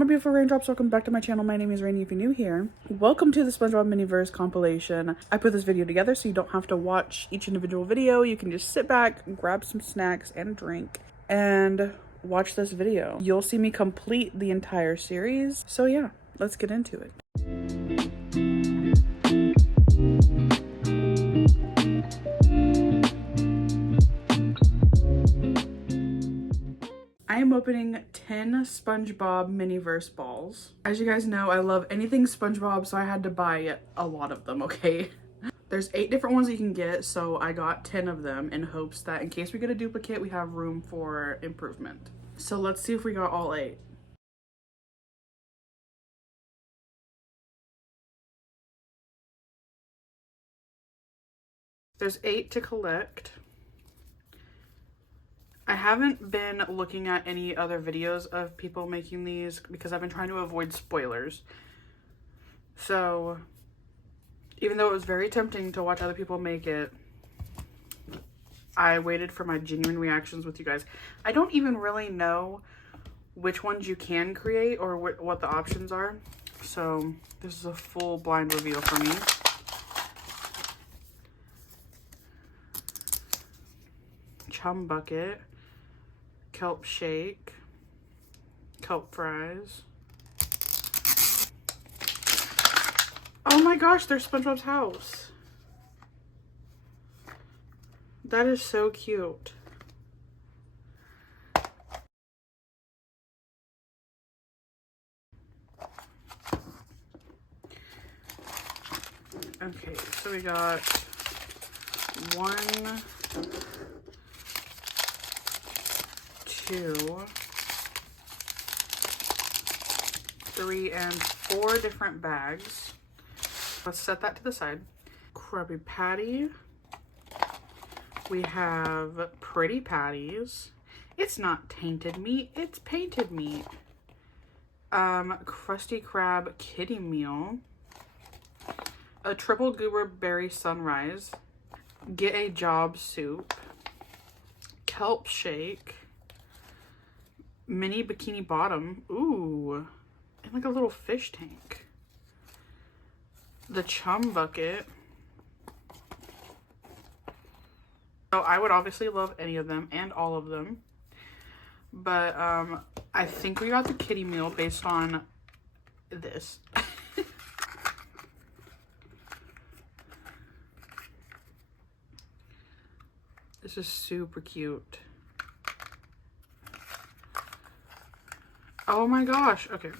my beautiful raindrops, welcome back to my channel. My name is Rainy if you're new here. Welcome to the SpongeBob Miniverse compilation. I put this video together so you don't have to watch each individual video. You can just sit back, grab some snacks and drink, and watch this video. You'll see me complete the entire series. So yeah, let's get into it. I am opening 10 SpongeBob Miniverse balls. As you guys know, I love anything SpongeBob, so I had to buy a lot of them, okay? There's 8 different ones that you can get, so I got 10 of them in hopes that in case we get a duplicate, we have room for improvement. So let's see if we got all 8. There's 8 to collect. I haven't been looking at any other videos of people making these because I've been trying to avoid spoilers. So even though it was very tempting to watch other people make it, I waited for my genuine reactions with you guys. I don't even really know which ones you can create or what the options are. So this is a full blind reveal for me. Chum bucket. Kelp shake, kelp fries. Oh my gosh, there's SpongeBob's house. That is so cute. Okay, so we got 1, 2, 3, and 4 different bags. Let's set that to the side. Krabby Patty. We have Pretty Patties. It's not tainted meat, it's painted meat. Krusty Krab Kitty Meal. A triple goober berry sunrise. Get a job soup. Kelp shake. Mini bikini bottom. Ooh. And like a little fish tank. The chum bucket. So I would obviously love any of them and all of them. But I think we got the kitty meal based on this. This is super cute. Oh my gosh, okay.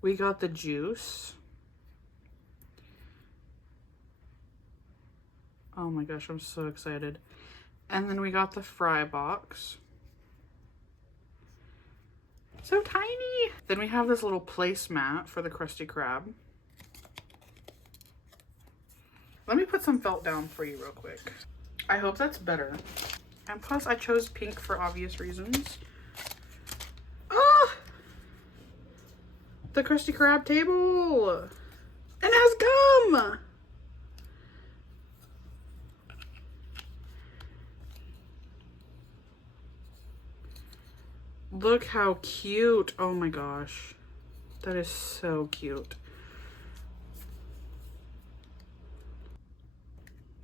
We got the juice. Oh my gosh, I'm so excited. And then we got the fry box. So tiny. Then we have this little placemat for the Krusty Krab. Let me put some felt down for you real quick. I hope that's better. And plus I chose pink for obvious reasons. Ah! The Krusty Krab table! And it has gum! Look how cute. Oh my gosh. That is so cute.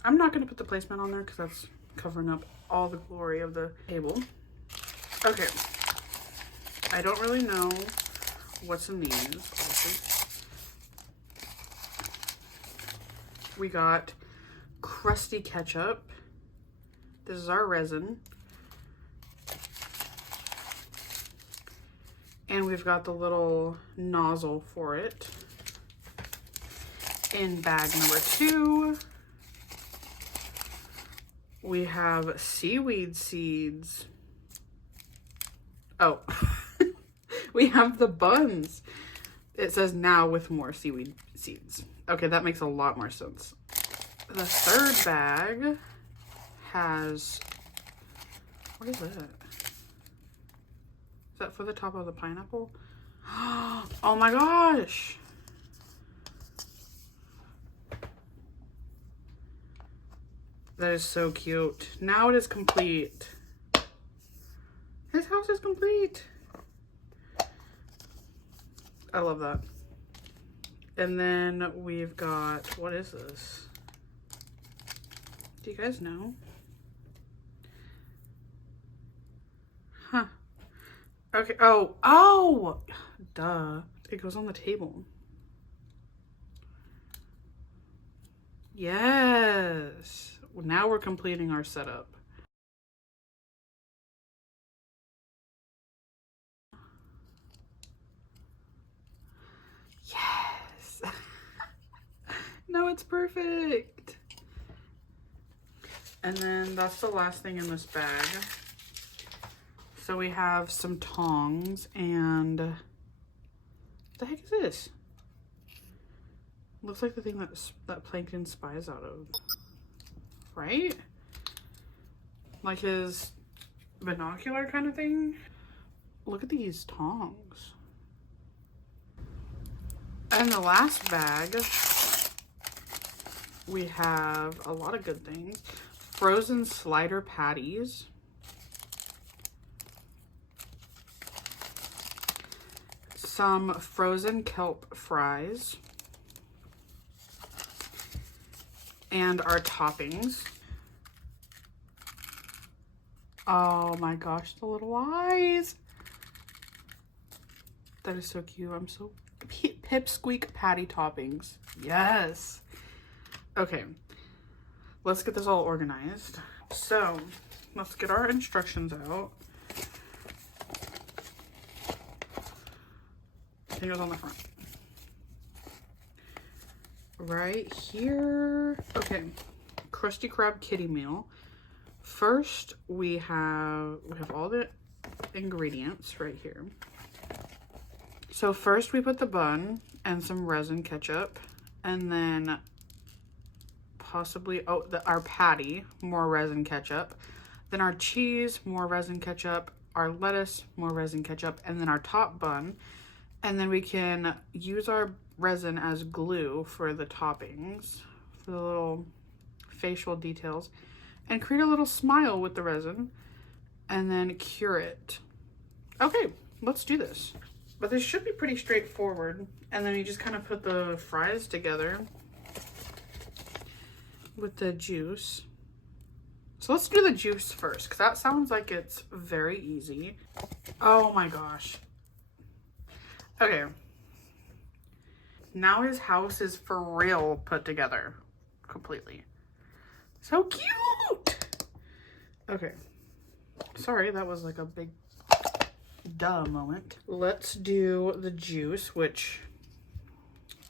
I'm not going to put the placemat on there because that's covering up all the glory of the table. Okay. I don't really know what's in these. We got crusty ketchup. This is our resin. And we've got the little nozzle for it. In bag number 2, we have seaweed seeds. Oh, we have the buns. It says now with more seaweed seeds. Okay, that makes a lot more sense. The third bag has, what is that? Is that for the top of the pineapple? Oh my gosh. That is so cute. Now it is complete. His house is complete. I love that. And then we've got, what is this? Do you guys know? Huh. Okay. Oh, duh. It goes on the table. Yes. Now we're completing our setup. Yes. No, it's perfect. And then that's the last thing in this bag. So we have some tongs and what the heck is this? Looks like the thing that Plankton spies out of, right? Like his binocular kind of thing. Look at these tongs. And the last bag, we have a lot of good things. Frozen slider patties. Some frozen kelp fries. And our toppings. Oh my gosh, the little eyes. That is so cute. I'm so pipsqueak patty toppings. Yes. Okay, let's get this all organized. So let's get our instructions out. I think it was on the front. Right here. Okay, Krusty Krab kitty meal. First, we have all the ingredients right here. So first we put the bun and some resin ketchup, and then possibly our patty, more resin ketchup, then our cheese, more resin ketchup, our lettuce, more resin ketchup, and then our top bun. And then we can use our resin as glue for the toppings, for the little facial details, and create a little smile with the resin, and then cure it. Okay, let's do this. But this should be pretty straightforward. And then you just kind of put the fries together with the juice. So let's do the juice first, because that sounds like it's very easy. Oh my gosh. Okay. Now his house is for real put together completely. So cute. Okay. Sorry, that was like a big duh moment. Let's do the juice, which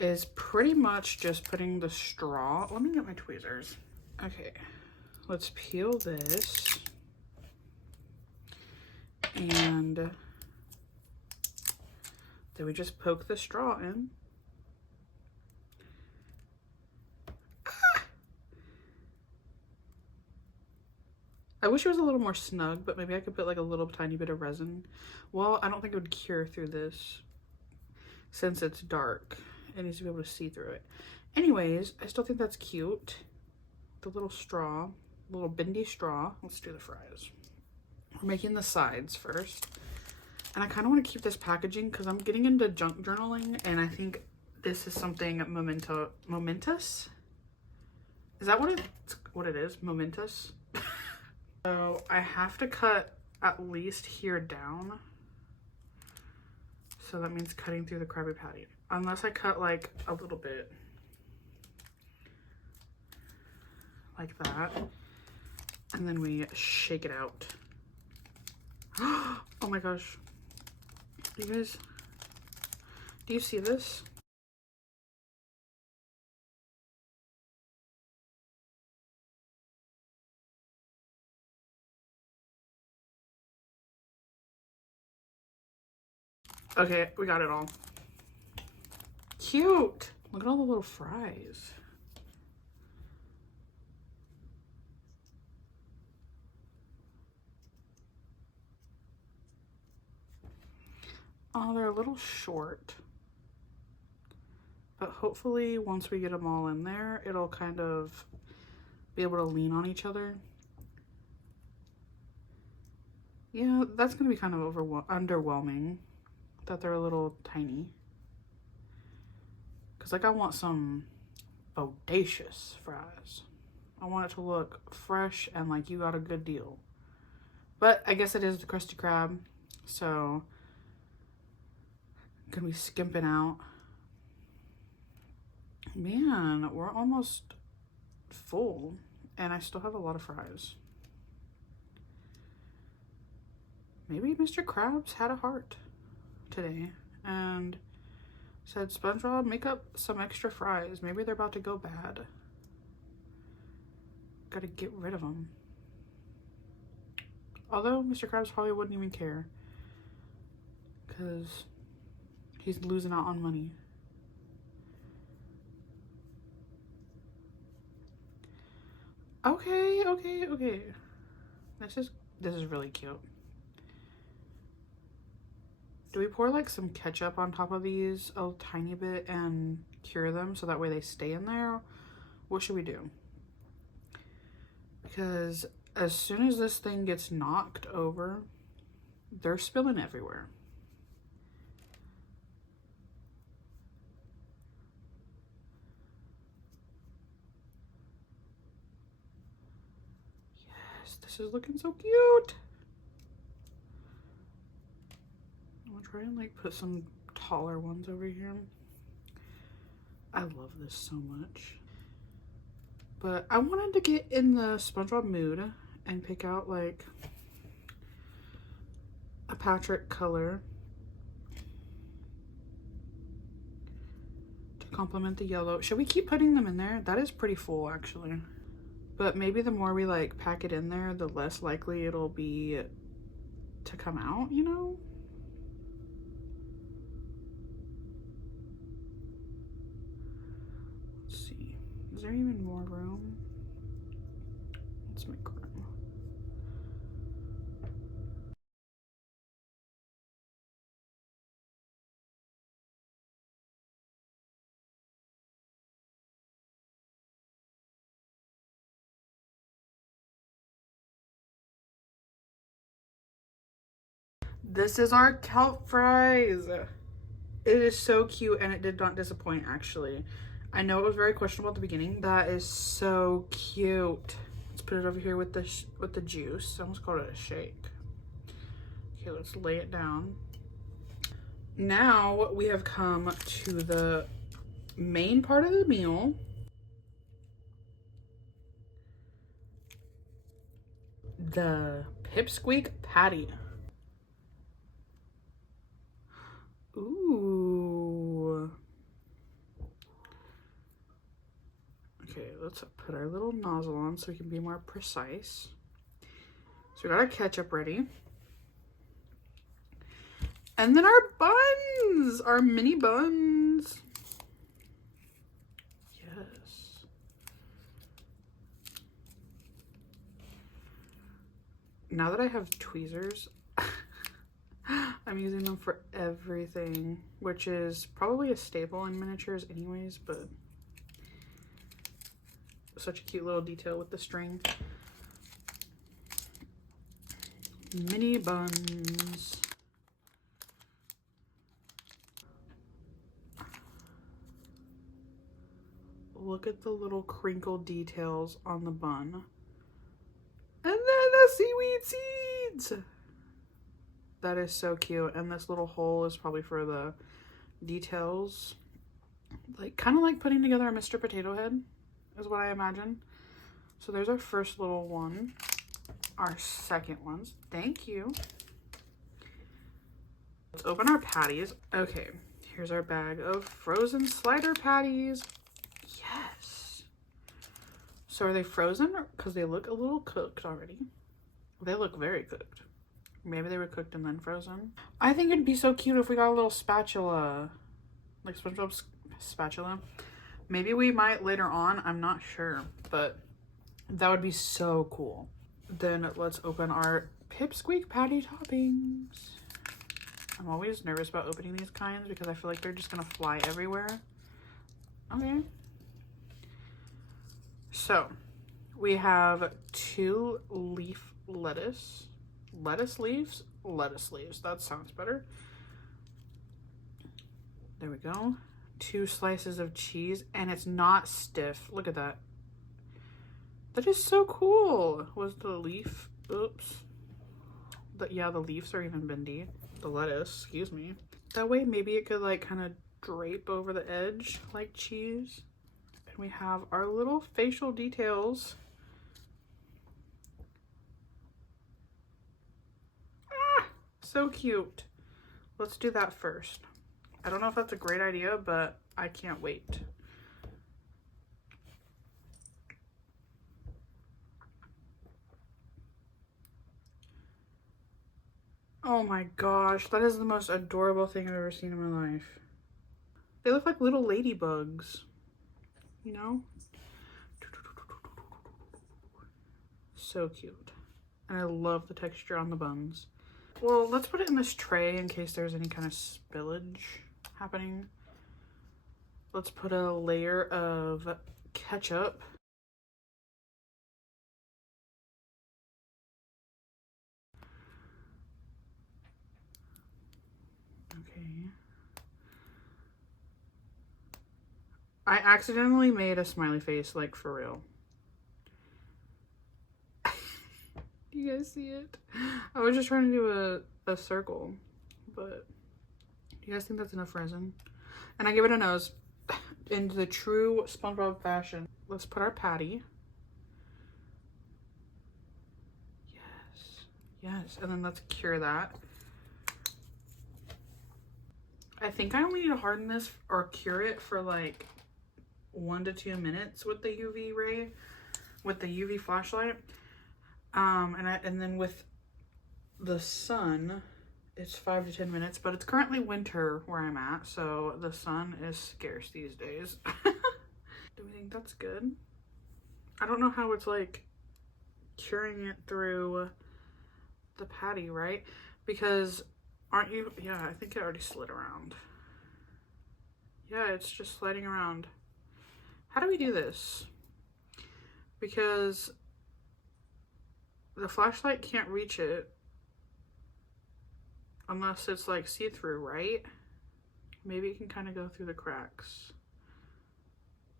is pretty much just putting the straw. Let me get my tweezers. Okay, let's peel this. And then we just poke the straw in. I wish it was a little more snug, but maybe I could put like a little tiny bit of resin. Well, I don't think it would cure through this since it's dark. It needs to be able to see through it. Anyways, I still think that's cute. The little straw, little bendy straw. Let's do the fries. We're making the sides first. And I kind of want to keep this packaging because I'm getting into junk journaling, and I think this is something momentous. Is that what it is? Momentous? So I have to cut at least here down. So that means cutting through the Krabby Patty. Unless I cut like a little bit. Like that. And then we shake it out. Oh my gosh. You guys, do you see this? Okay, we got it all. Cute. Look at all the little fries. Oh, they're a little short. But hopefully once we get them all in there, it'll kind of be able to lean on each other. Yeah, that's gonna be kind of underwhelming that they're a little tiny. Because, like, I want some bodacious fries. I want it to look fresh and like you got a good deal. But I guess it is the Krusty Krab, so I'm gonna be skimping out. Man, we're almost full and I still have a lot of fries. Maybe Mr. Krabs had a heart today and said, SpongeBob, make up some extra fries. Maybe they're about to go bad. Gotta get rid of them. Although Mr. Krabs probably wouldn't even care because he's losing out on money. Okay, okay, okay. This is really cute. Do we pour like some ketchup on top of these a tiny bit and cure them so that way they stay in there? What should we do? Because as soon as this thing gets knocked over, they're spilling everywhere. Yes, this is looking so cute. I'm gonna try and like put some taller ones over here. I love this so much. But I wanted to get in the SpongeBob mood and pick out like a Patrick color to complement the yellow. Should we keep putting them in there? That is pretty full actually. But maybe the more we like pack it in there, the less likely it'll be to come out, you know? Let's see. Is there even more room? Let's make room. This is our kelp fries. It is so cute and it did not disappoint actually. I know it was very questionable at the beginning. That is so cute. Let's put it over here with the juice. I almost called it a shake. Okay, let's lay it down. Now we have come to the main part of the meal. The Pipsqueak patty. Ooh. Okay, let's put our little nozzle on so we can be more precise. So we got our ketchup ready. And then our buns, our mini buns. Yes. Now that I have tweezers, I'm using them for everything, which is probably a staple in miniatures anyways, but such a cute little detail with the string. Mini buns. Look at the little crinkle details on the bun. And then the seaweed seeds. That is so cute. And this little hole is probably for the details. Like, kind of like putting together a Mr. Potato Head is what I imagine. So there's our first little one. Our second ones. Thank you. Let's open our patties. Okay, here's our bag of frozen slider patties. Yes. So are they frozen? Because they look a little cooked already. They look very cooked. Maybe they were cooked and then frozen. I think it'd be so cute if we got a little spatula. Like SpongeBob's spatula. Maybe we might later on. I'm not sure. But that would be so cool. Then let's open our Pipsqueak patty toppings. I'm always nervous about opening these kinds because I feel like they're just gonna fly everywhere. Okay. So We have 2 leaf lettuce. Lettuce leaves? Lettuce leaves. That sounds better. There we go. 2 slices of cheese, and it's not stiff. Look at that. That is so cool. Was the leaf? Oops. Yeah, the leaves are even bendy. The lettuce, excuse me. That way maybe it could like kind of drape over the edge like cheese. And we have our little facial details. Ah, so cute. Let's do that first. I don't know if that's a great idea, but I can't wait. Oh my gosh, that is the most adorable thing I've ever seen in my life. They look like little ladybugs, you know? So cute. And I love the texture on the buns. Well, let's put it in this tray in case there's any kind of spillage happening. Let's put a layer of ketchup. Okay. I accidentally made a smiley face, like for real. Do you guys see it? I was just trying to do a circle, but do you guys think that's enough resin? And I give it a nose in the true SpongeBob fashion. Let's put our patty. Yes, yes, and then let's cure that. I think I only need to harden this or cure it for like 1 to 2 minutes with the UV ray, with the UV flashlight. And then with the sun, it's 5 to 10 minutes, but it's currently winter where I'm at, so the sun is scarce these days. Do we think that's good? I don't know how it's like curing it through the patty, right? Because aren't you? Yeah, I think it already slid around. Yeah, it's just sliding around. How do we do this? Because the flashlight can't reach it unless it's like see-through, right? Maybe it can kind of go through the cracks.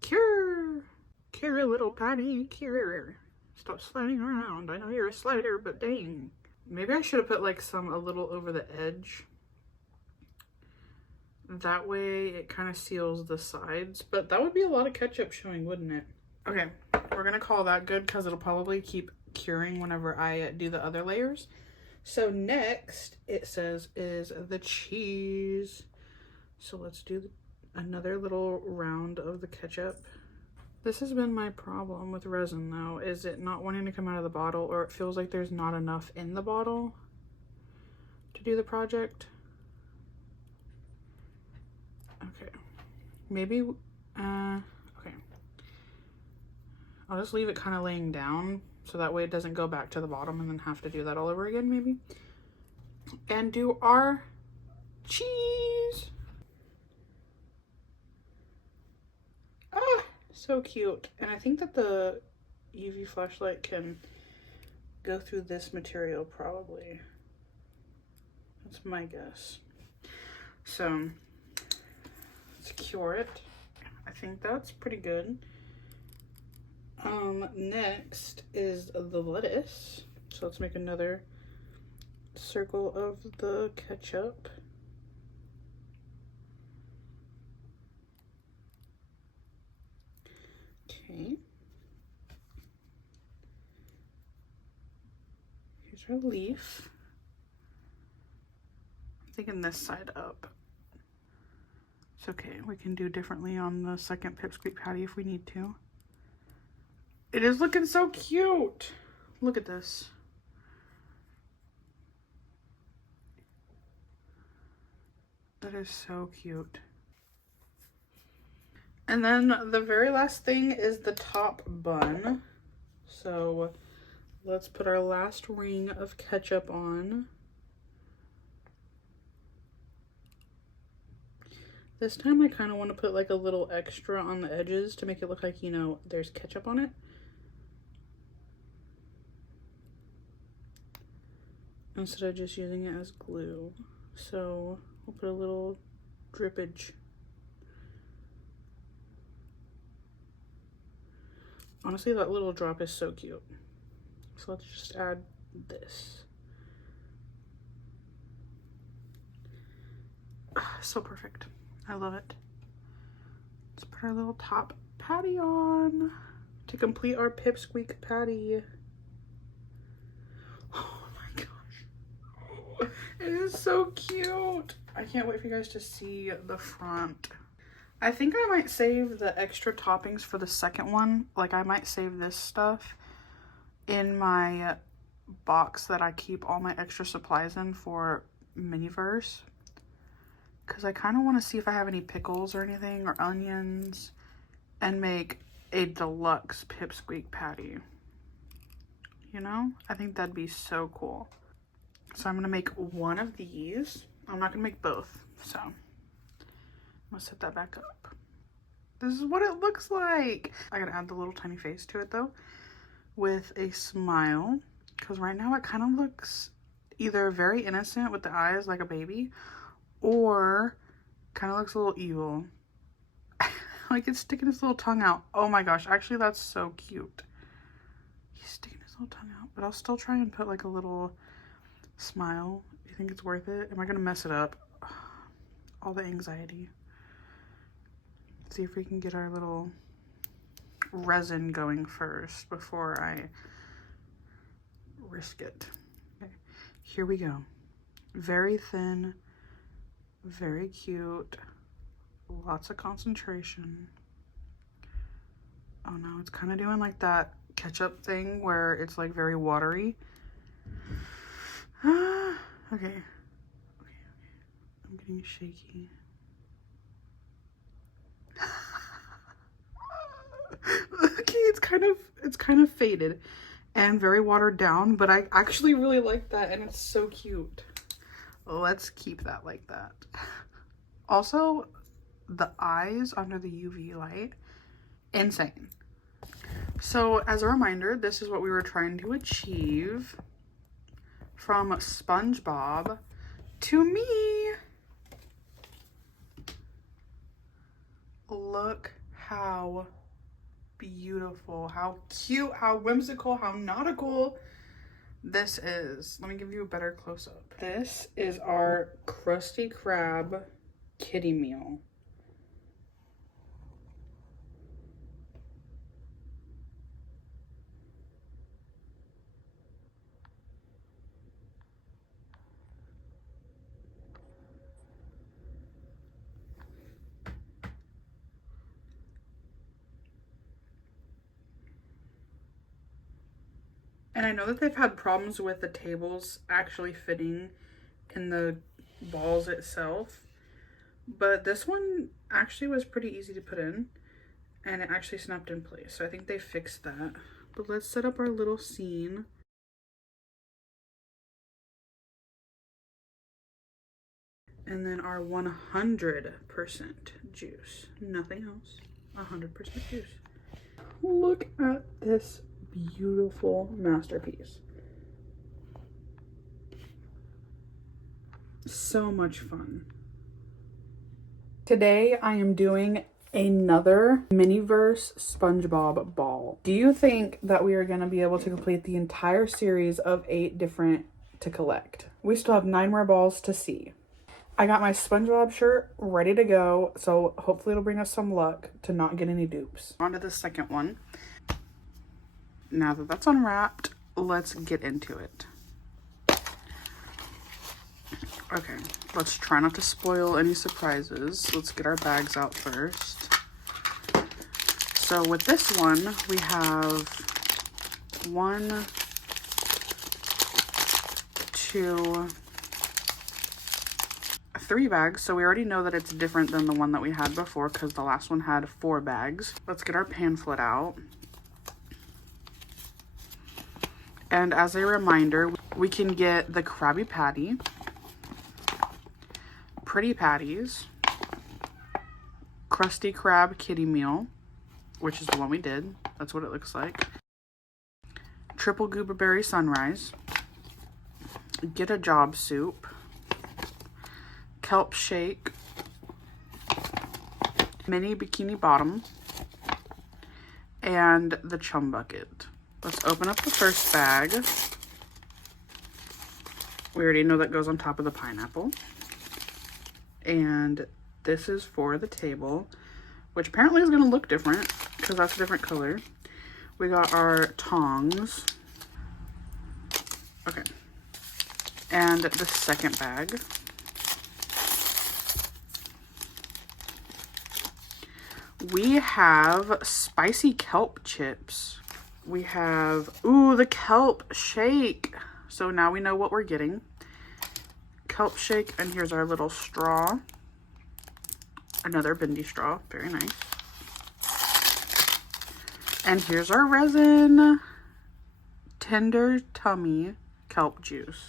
Cure! Cure, little patty, cure. Stop sliding around. I know you're a slider, but dang. Maybe I should have put like some a little over the edge. That way it kind of seals the sides, but that would be a lot of ketchup showing, wouldn't it? Okay, we're gonna call that good because it'll probably keep curing whenever I do the other layers. So next, it says, is the cheese. So let's do another little round of the ketchup. This has been my problem with resin though, is it not wanting to come out of the bottle, or it feels like there's not enough in the bottle to do the project. Okay, maybe, okay. I'll just leave it kind of laying down so that way it doesn't go back to the bottom and then have to do that all over again maybe. And do our cheese. Ah, so cute. And I think that the UV flashlight can go through this material probably. That's my guess. So let's cure it. I think that's pretty good. Next is the lettuce. So let's make another circle of the ketchup. Okay. Here's our leaf. I'm thinking this side up. It's okay, we can do differently on the second pipsqueak patty if we need to. It is looking so cute. Look at this. That is so cute. And then the very last thing is the top bun. So let's put our last ring of ketchup on. This time I kind of want to put like a little extra on the edges to make it look like, you know, there's ketchup on it. instead of just using it as glue. So we'll put a little drippage. Honestly, that little drop is so cute. So let's just add this. So perfect. I love it. Let's put our little top patty on to complete our pipsqueak patty. Oh my gosh. It is so cute. I can't wait for you guys to see the front. I think I might save the extra toppings for the second one. Like, I might save this stuff in my box that I keep all my extra supplies in for Miniverse. Because I kind of want to see if I have any pickles or anything, or onions, and make a deluxe pipsqueak patty. You know? I think that'd be so cool. So I'm going to make one of these. I'm not going to make both, so I'm going to set that back up. This is what it looks like. I got to add the little tiny face to it, though, with a smile. Because right now it kind of looks either very innocent with the eyes like a baby, or kind of looks a little evil. Like it's sticking his little tongue out. Oh my gosh, actually that's so cute. He's sticking his little tongue out, but I'll still try and put like a little smile. You think it's worth it? Am I gonna mess it up? All the anxiety. Let's see if we can get our little resin going first before I risk it. Okay, here we go. Very thin, very cute, lots of concentration. Oh no, it's kind of doing like that ketchup thing where it's like very watery. Okay. I'm getting shaky. Okay, it's kind of faded and very watered down, but I actually really like that, and it's so cute. Let's keep that like that. Also, the eyes under the UV light, insane. So as a reminder, this is what we were trying to achieve from SpongeBob to me. Look how beautiful, how cute, how whimsical, how nautical this is. Let me give you a better close-up. This is our Krusty Krab kitty meal. And I know that they've had problems with the tables actually fitting in the balls itself, but this one actually was pretty easy to put in, and it actually snapped in place. So I think they fixed that. But let's set up our little scene. And then our 100% juice. Nothing else. 100% juice. Look at this beautiful masterpiece. So much fun. Today I am doing another Miniverse SpongeBob ball. Do you think that we are going to be able to complete the entire series of 8 different to collect? We still have 9 more balls to see. I got my SpongeBob shirt ready to go, so hopefully it'll bring us some luck to not get any dupes. On to the second one. Now that that's unwrapped, let's get into it. Okay, let's try not to spoil any surprises. Let's get our bags out first. So with this one, we have 1, 2, 3 bags. So we already know that it's different than the one that we had before because the last one had 4 bags. Let's get our pamphlet out. And as a reminder, we can get the Krabby Patty, Pretty Patties, Krusty Krab Kitty Meal, which is the one we did. That's what it looks like. Triple Gooberberry Sunrise. Get a Job soup, kelp shake, mini bikini bottom, and the chum bucket. Let's open up the first bag. We already know that goes on top of the pineapple. And this is for the table, which apparently is going to look different because that's a different color. We got our tongs. Okay. And the second bag. We have spicy kelp chips. We have, ooh, the kelp shake. So now we know what we're getting. Kelp shake, and here's our little straw. Another bendy straw, very nice. And here's our resin. Tender tummy kelp juice.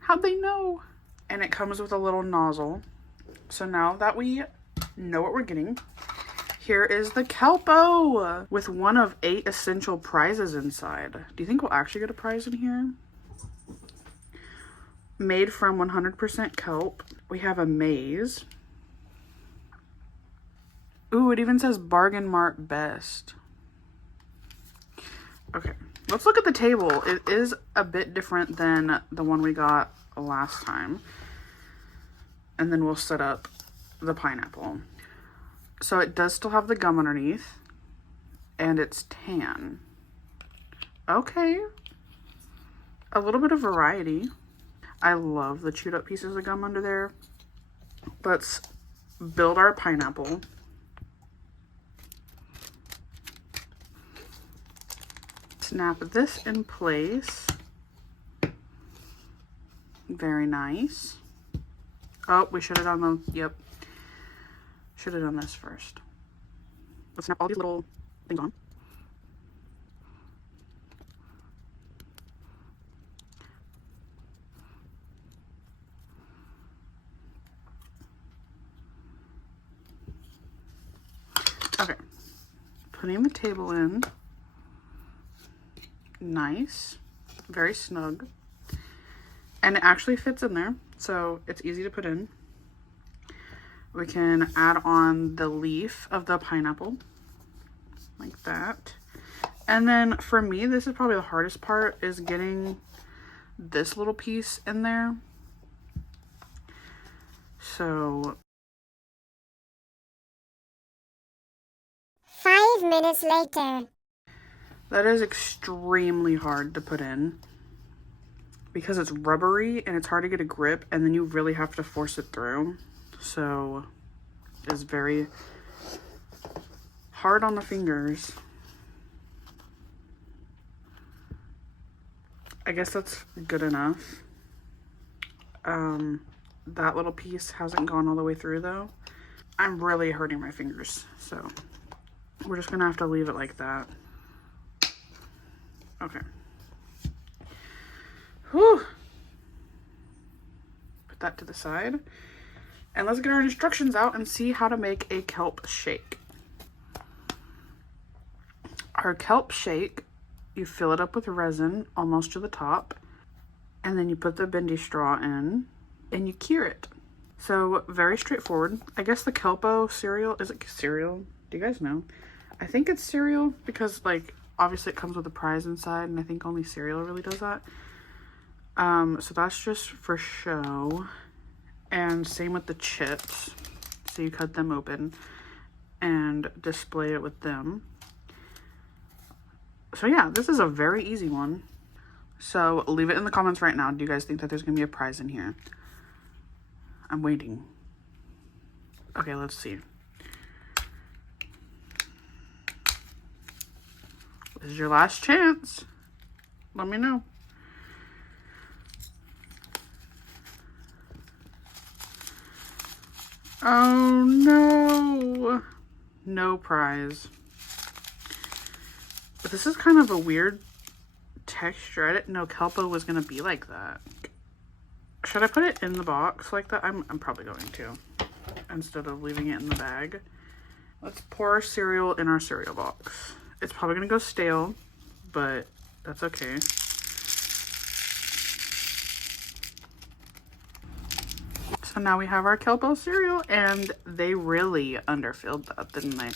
How'd they know? And it comes with a little nozzle. So now that we know what we're getting, here is the Kelpo with one of 8 essential prizes inside. Do you think we'll actually get a prize in here? Made from 100% kelp. We have a maze. Ooh, it even says Bargain Mart Best. Okay, let's look at the table. It is a bit different than the one we got last time. And then we'll set up the pineapple. So it does still have the gum underneath. And it's tan. Okay. A little bit of variety. I love the chewed up pieces of gum under there. Let's build our pineapple. Snap this in place. Very nice. Oh, we should have done the, yep. Should have done this first. Let's snap all these little things on. Okay, putting the table in. Nice, very snug. And it actually fits in there, so it's easy to put in. We can add on the leaf of the pineapple, like that. And then for me, this is probably the hardest part, is getting this little piece in there. So 5 minutes later. That is extremely hard to put in because it's rubbery and it's hard to get a grip, and then you really have to force it through. So it's very hard on the fingers. I guess that's good enough. That little piece hasn't gone all the way through though. I'm really hurting my fingers, so we're just gonna have to leave it like that. Okay. Whew. Put that to the side. And let's get our instructions out and see how to make a kelp shake. Our kelp shake, you fill it up with resin almost to the top, and then you put the bendy straw in and you cure it. So very straightforward. I guess the Kelpo cereal, is it cereal? Do you guys know? I think it's cereal because like obviously it comes with a prize inside, and I think only cereal really does that. So that's just for show. And same with the chips. So you cut them open and display it with them. So yeah, this is a very easy one. So leave it in the comments right now. Do you guys think that there's gonna be a prize in here? I'm waiting. Okay, let's see. This is your last chance. Let me know. Oh no. No prize. But this is kind of a weird texture. I didn't know Kelpo was gonna be like that. Should I put it in the box like that? I'm probably going to, instead of leaving it in the bag. Let's pour our cereal in our cereal box. It's probably gonna go stale, but that's okay. So now we have our Kelpo cereal, and they really underfilled that, didn't they?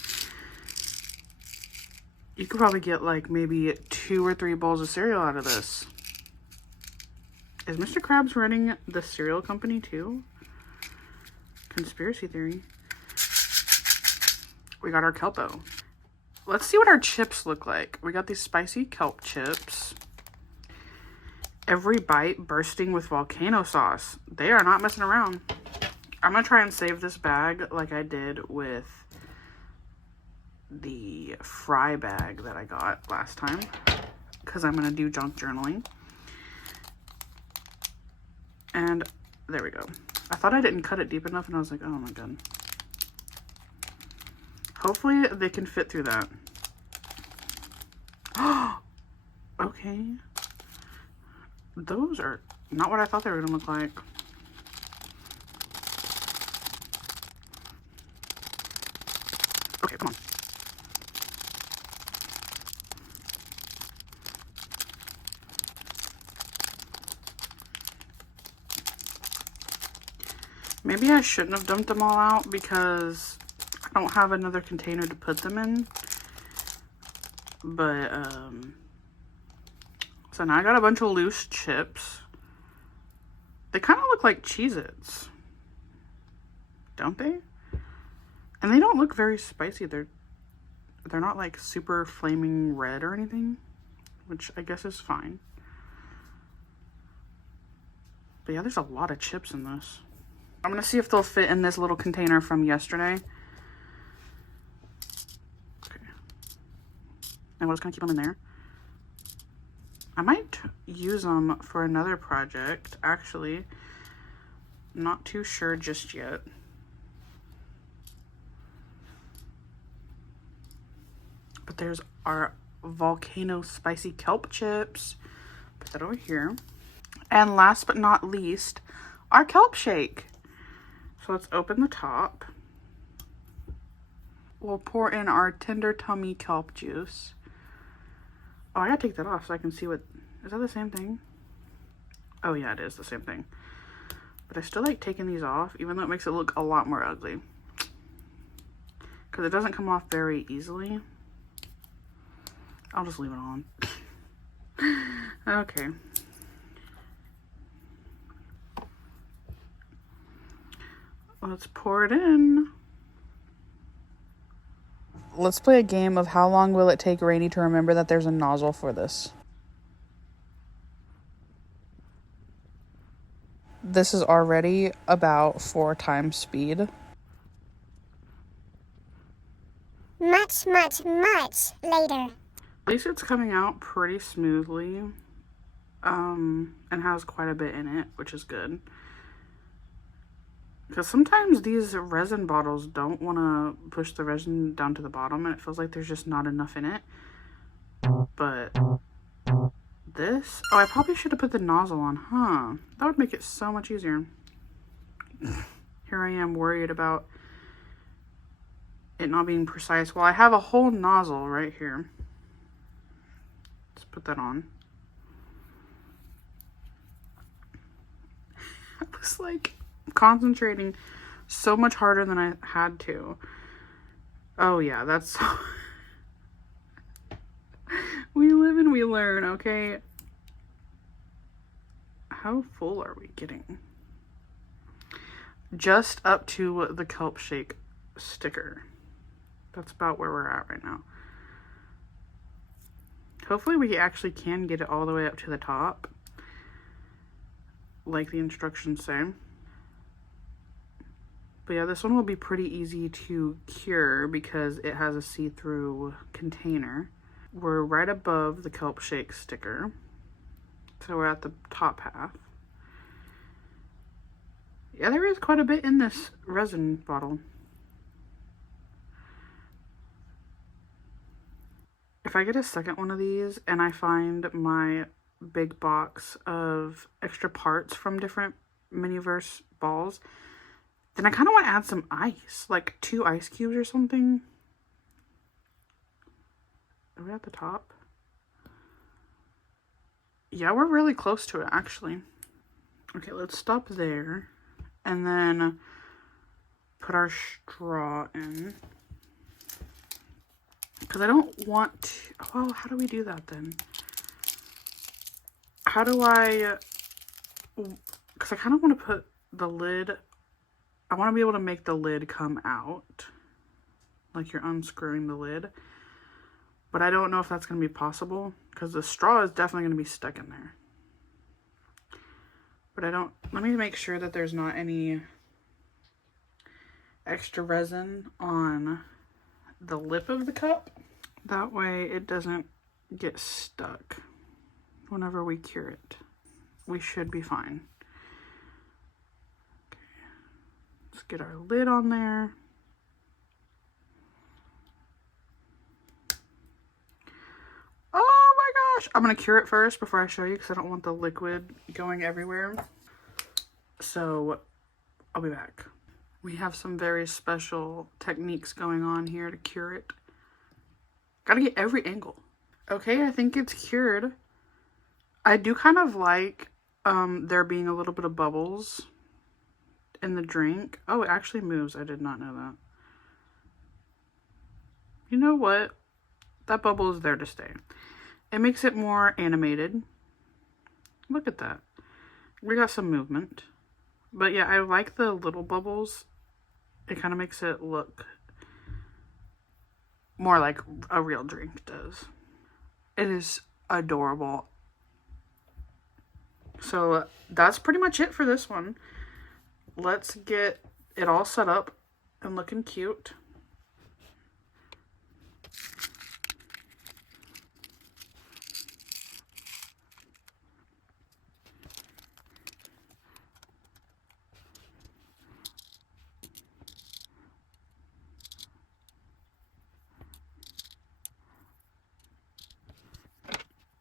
You could probably get like maybe 2 or 3 bowls of cereal out of this. Is Mr. Krabs running the cereal company too? Conspiracy theory. We got our Kelpo. Let's see what our chips look like. We got these spicy kelp chips. Every bite bursting with volcano sauce. They are not messing around. I'm gonna try and save this bag like I did with the fry bag that I got last time, because I'm gonna do junk journaling. And there we go. I thought I didn't cut it deep enough, and I was like, oh my god. Hopefully they can fit through that. Okay. Those are not what I thought they were gonna look like. Okay, come on. Maybe I shouldn't have dumped them all out because I don't have another container to put them in. But, so now I got a bunch of loose chips. They kind of look like Cheez-Its, don't they? And they don't look very spicy. They're not like super flaming red or anything, which I guess is fine. But yeah, there's a lot of chips in this. I'm gonna see if they'll fit in this little container from yesterday. Okay. And we'll just kind of keep them in there. I might use them for another project, actually. Not too sure just yet. But there's our volcano spicy kelp chips. Put that over here. And last but not least, our kelp shake. So let's open the top. We'll pour in our tender tummy kelp juice. Oh, I gotta take that off so I can see what... Is that the same thing? Oh yeah, it is the same thing. But I still like taking these off, even though it makes it look a lot more ugly. Because it doesn't come off very easily. I'll just leave it on. Okay. Let's pour it in. Let's play a game of how long will it take Rainy to remember that there's a nozzle for this. This is already about 4 times speed. Much later. At least it's coming out pretty smoothly. And has quite a bit in it, which is good. Because sometimes these resin bottles don't want to push the resin down to the bottom, and it feels like there's just not enough in it. But this... Oh, I probably should have put the nozzle on, huh? That would make it so much easier. Here I am worried about it not being precise. Well, I have a whole nozzle right here. Let's put that on. I was like concentrating so much harder than I had to. Oh yeah, that's so... We live and we learn, okay? How full are we getting? Just up to the kelp shake sticker. That's about where we're at right now. Hopefully we actually can get it all the way up to the top, like the instructions say. But yeah, this one will be pretty easy to cure because it has a see-through container. We're right above the kelp shake sticker. So we're at the top half. Yeah, there is quite a bit in this resin bottle. If I get a second one of these and I find my big box of extra parts from different Miniverse balls, then I kind of want to add some ice, like 2 ice cubes or something. Are we at the top? Yeah, we're really close to it, actually. Okay, let's stop there. And then put our straw in. Because I don't want to... Well, how do we do that then? How do I... Because I kind of want to put the lid... I want to be able to make the lid come out. Like you're unscrewing the lid. But I don't know if that's going to be possible. Because the straw is definitely going to be stuck in there. But I don't... Let me make sure that there's not any extra resin on the lip of the cup. That way it doesn't get stuck whenever we cure it. We should be fine. Okay. Let's get our lid on there. Oh my gosh! I'm gonna cure it first before I show you because I don't want the liquid going everywhere. So I'll be back. We have some very special techniques going on here to cure it. Gotta get every angle. Okay, I think it's cured. I do kind of like there being a little bit of bubbles in the drink. Oh, it actually moves. I did not know that. You know what? That bubble is there to stay. It makes it more animated. Look at that. We got some movement. But yeah, I like the little bubbles. It kind of makes it look more like a real drink does. It is adorable. So that's pretty much it for this one. Let's get it all set up and looking cute.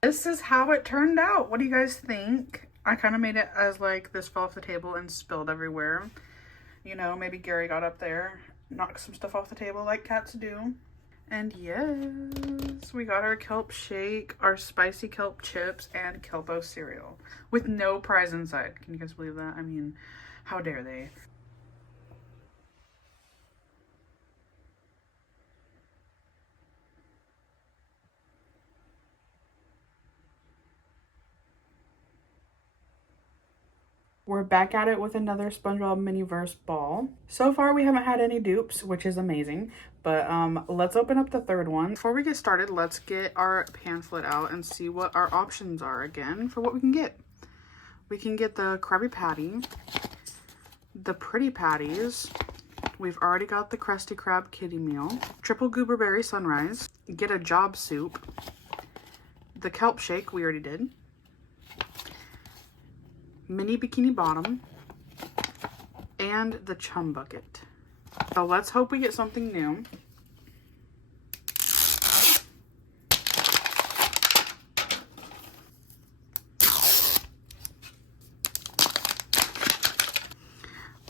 This is how it turned out. What do you guys think? I kind of made it as like this fell off the table and spilled everywhere. You know, maybe Gary got up there, knocked some stuff off the table like cats do. And yes, we got our kelp shake, our spicy kelp chips, and kelpo cereal with no prize inside. Can you guys believe that? I mean, how dare they? We're back at it with another SpongeBob Miniverse ball. So far, we haven't had any dupes, which is amazing. But let's open up the third one. Before we get started, let's get our pamphlet out and see what our options are again for what we can get. We can get the Krabby Patty, the Pretty Patties. We've already got the Krusty Krab Kitty Meal, Triple Gooberberry Sunrise, get a Job Soup, the Kelp Shake, we already did. Mini Bikini Bottom, and the Chum Bucket. So let's hope we get something new.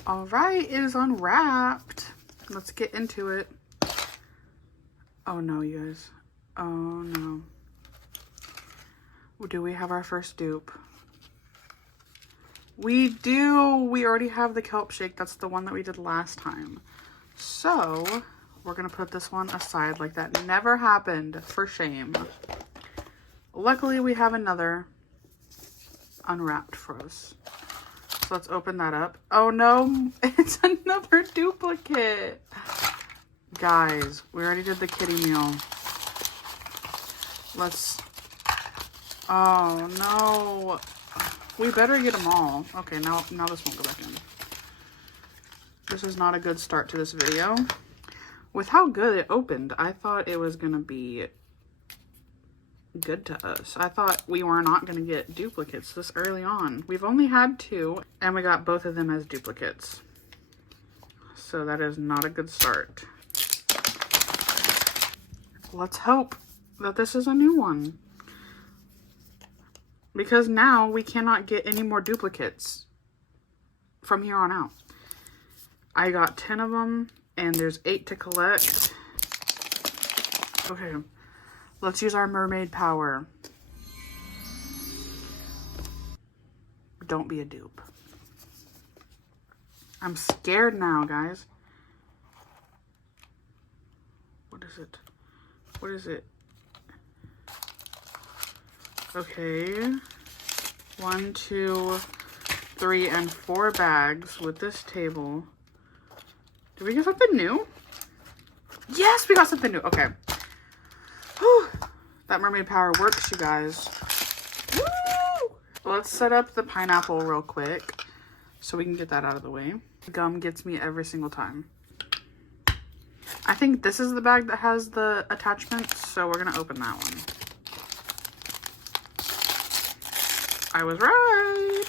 All right, it is unwrapped. Let's get into it. Oh no, you guys. Oh no. Do we have our first dupe? We do. We already have the kelp shake. That's the one that we did last time. So we're going to put this one aside like that never happened. For shame. Luckily, we have another unwrapped for us. So let's open that up. Oh no, it's another duplicate. Guys, we already did the kitty meal. Let's... Oh no. We better get them all. Okay, now this won't go back in. This is not a good start to this video. With how good it opened, I thought it was going to be good to us. I thought we were not going to get duplicates this early on. We've only had 2, and we got both of them as duplicates. So that is not a good start. Let's hope that this is a new one. Because now we cannot get any more duplicates from here on out. I got 10 of them, and there's 8 to collect. Okay, let's use our mermaid power. Don't be a dupe. I'm scared now, guys. What is it? What is it? Okay. 1, 2, 3, and 4 bags with this table. Did we get something new? Yes, we got something new. Okay. Whew. That mermaid power works, you guys. Woo! Let's set up the pineapple real quick so we can get that out of the way. Gum gets me every single time. I think this is the bag that has the attachments, so we're gonna open that one. I was right.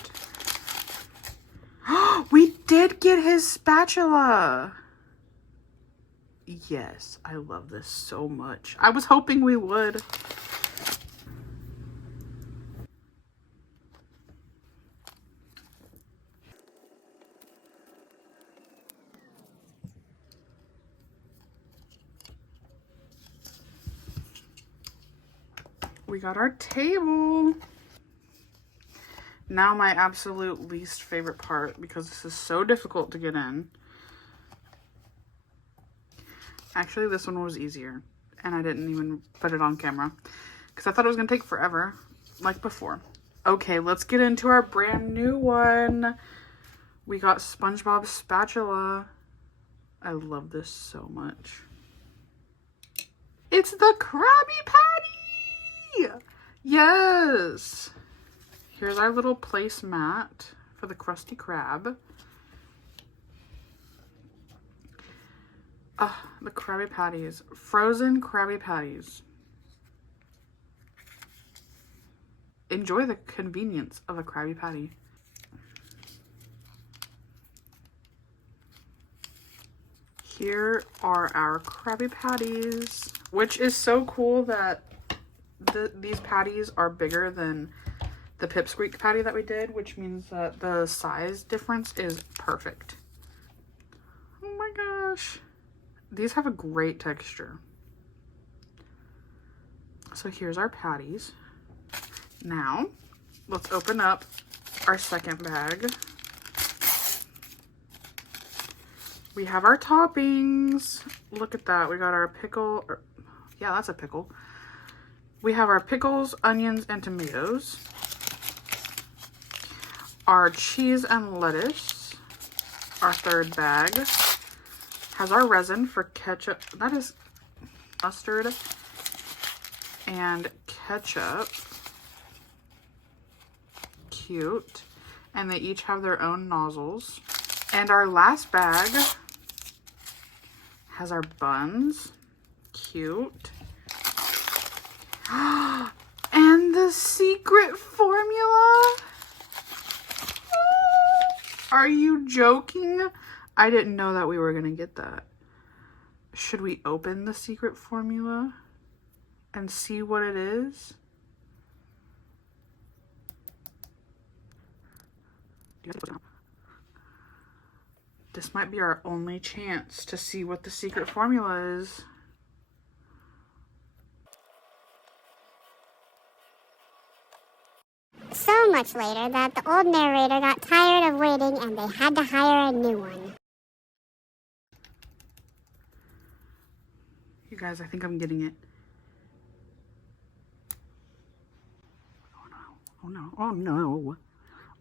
We did get his spatula. Yes, I love this so much. I was hoping we would. We got our table. Now my absolute least favorite part, because this is so difficult to get in. Actually, this one was easier, and I didn't even put it on camera because I thought it was gonna take forever, like before. Okay, let's get into our brand new one. We got SpongeBob spatula. I love this so much. It's the Krabby Patty! Yes! Here's our little placemat for the Krusty Krab. The Krabby Patties. Frozen Krabby Patties. Enjoy the convenience of a Krabby Patty. Here are our Krabby Patties, which is so cool that these patties are bigger than the Pipsqueak patty that we did, which means that the size difference is perfect. Oh my gosh. These have a great texture. So here's our patties. Now, let's open up our second bag. We have our toppings. Look at that. We got our pickle. Yeah, that's a pickle. We have our pickles, onions, and tomatoes. Our cheese and lettuce. Our third bag has our resin for ketchup. That is mustard and ketchup. Cute. And they each have their own nozzles. And our last bag has our buns. Cute. And the secret formula. Are you joking? I didn't know that we were gonna get that. Should we open the secret formula and see what it is? This might be our only chance to see what the secret formula is. So much later that the old narrator got tired of waiting and they had to hire a new one. You guys, I think I'm getting it. Oh no, oh no, oh no.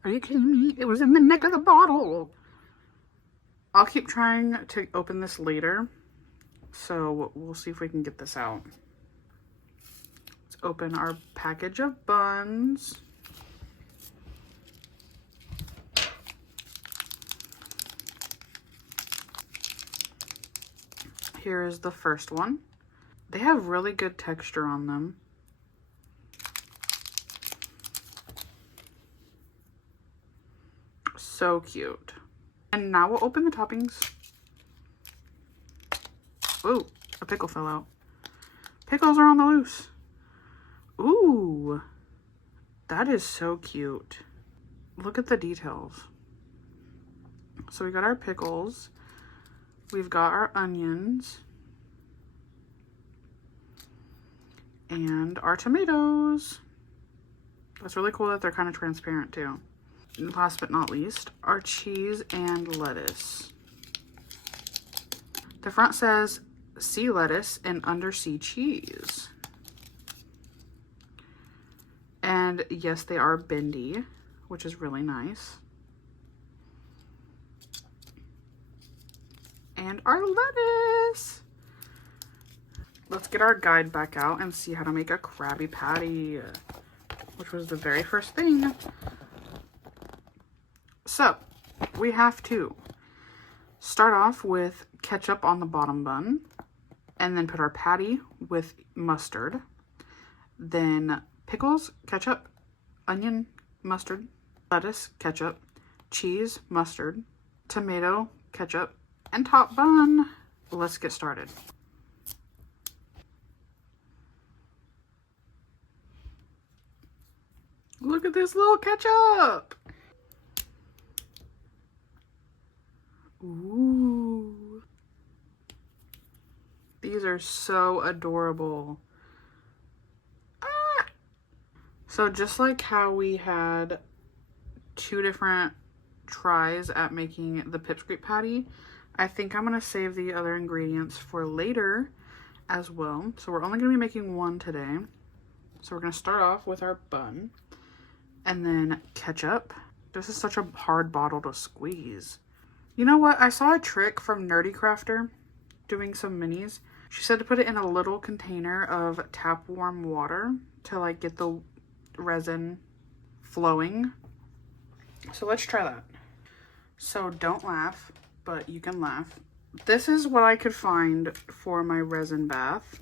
Are you kidding me? It was in the neck of the bottle. I'll keep trying to open this later. So we'll see if we can get this out. Let's open our package of buns. Here is the first one. They have really good texture on them. So cute. And now we'll open the toppings. Ooh, a pickle fell out. Pickles are on the loose. Ooh, that is so cute. Look at the details. So we got our pickles. We've got our onions. And our tomatoes. That's really cool that they're kind of transparent too. last but not least, our cheese and lettuce. The front says sea lettuce and undersea cheese. And yes, they are bendy, which is really nice. And our lettuce. Let's get our guide back out and see how to make a Krabby Patty, which was the very first thing. So, we have to start off with ketchup on the bottom bun, and then put our patty with mustard. Then pickles, ketchup, onion, mustard, lettuce, ketchup, cheese, mustard, tomato, ketchup, and top bun. Let's get started. Look at this little ketchup. Ooh. These are so adorable. Ah! So just like how we had 2 different tries at making the pipsqueak patty, I think I'm going to save the other ingredients for later as well. So we're only going to be making one today. So we're going to start off with our bun. And then ketchup. This is such a hard bottle to squeeze. You know what? I saw a trick from Nerdy Crafter doing some minis. She said to put it in a little container of tap warm water to like get the resin flowing. So let's try that. So don't laugh, but you can laugh. This is what I could find for my resin bath.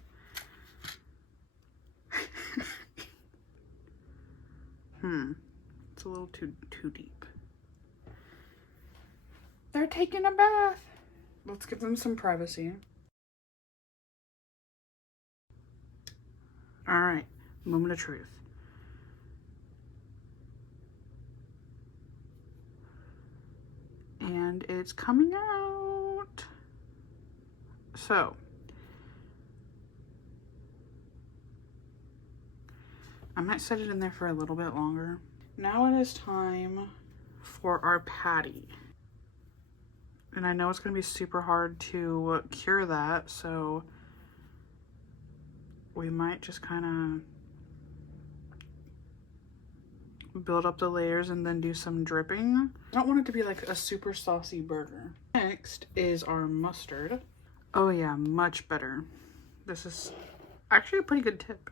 It's a little too deep. They're taking a bath. Let's give them some privacy. All right, moment of truth. And it's coming out. So, I might set it in there for a little bit longer. Now it is time for our patty. And I know it's going to be super hard to cure that, so we might just kind of build up the layers and then do some dripping. I don't want it to be like a super saucy burger. Next is our mustard. Oh yeah, much better. This is actually a pretty good tip.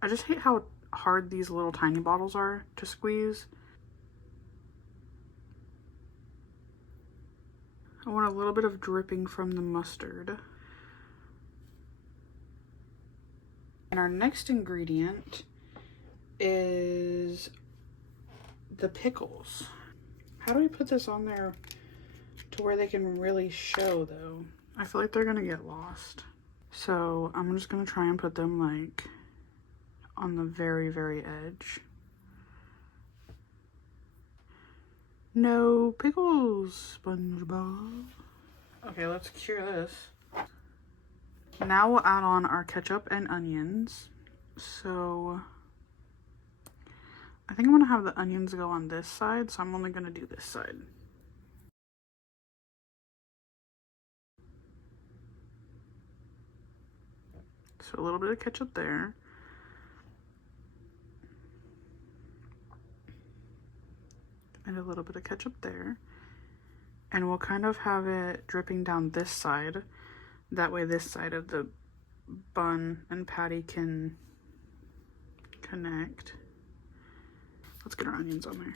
I just hate how hard these little tiny bottles are to squeeze. I want a little bit of dripping from the mustard. And our next ingredient is the pickles. How do we put this on there to where they can really show though? I feel like they're gonna get lost. So I'm just gonna try and put them like on the very, very edge. No pickles, SpongeBob. Okay, let's cure this. Now we'll add on our ketchup and onions. So I think I'm gonna have the onions go on this side, so I'm only gonna do this side. So a little bit of ketchup there. And a little bit of ketchup there. And we'll kind of have it dripping down this side. That way this side of the bun and patty can connect. Let's get our onions on there.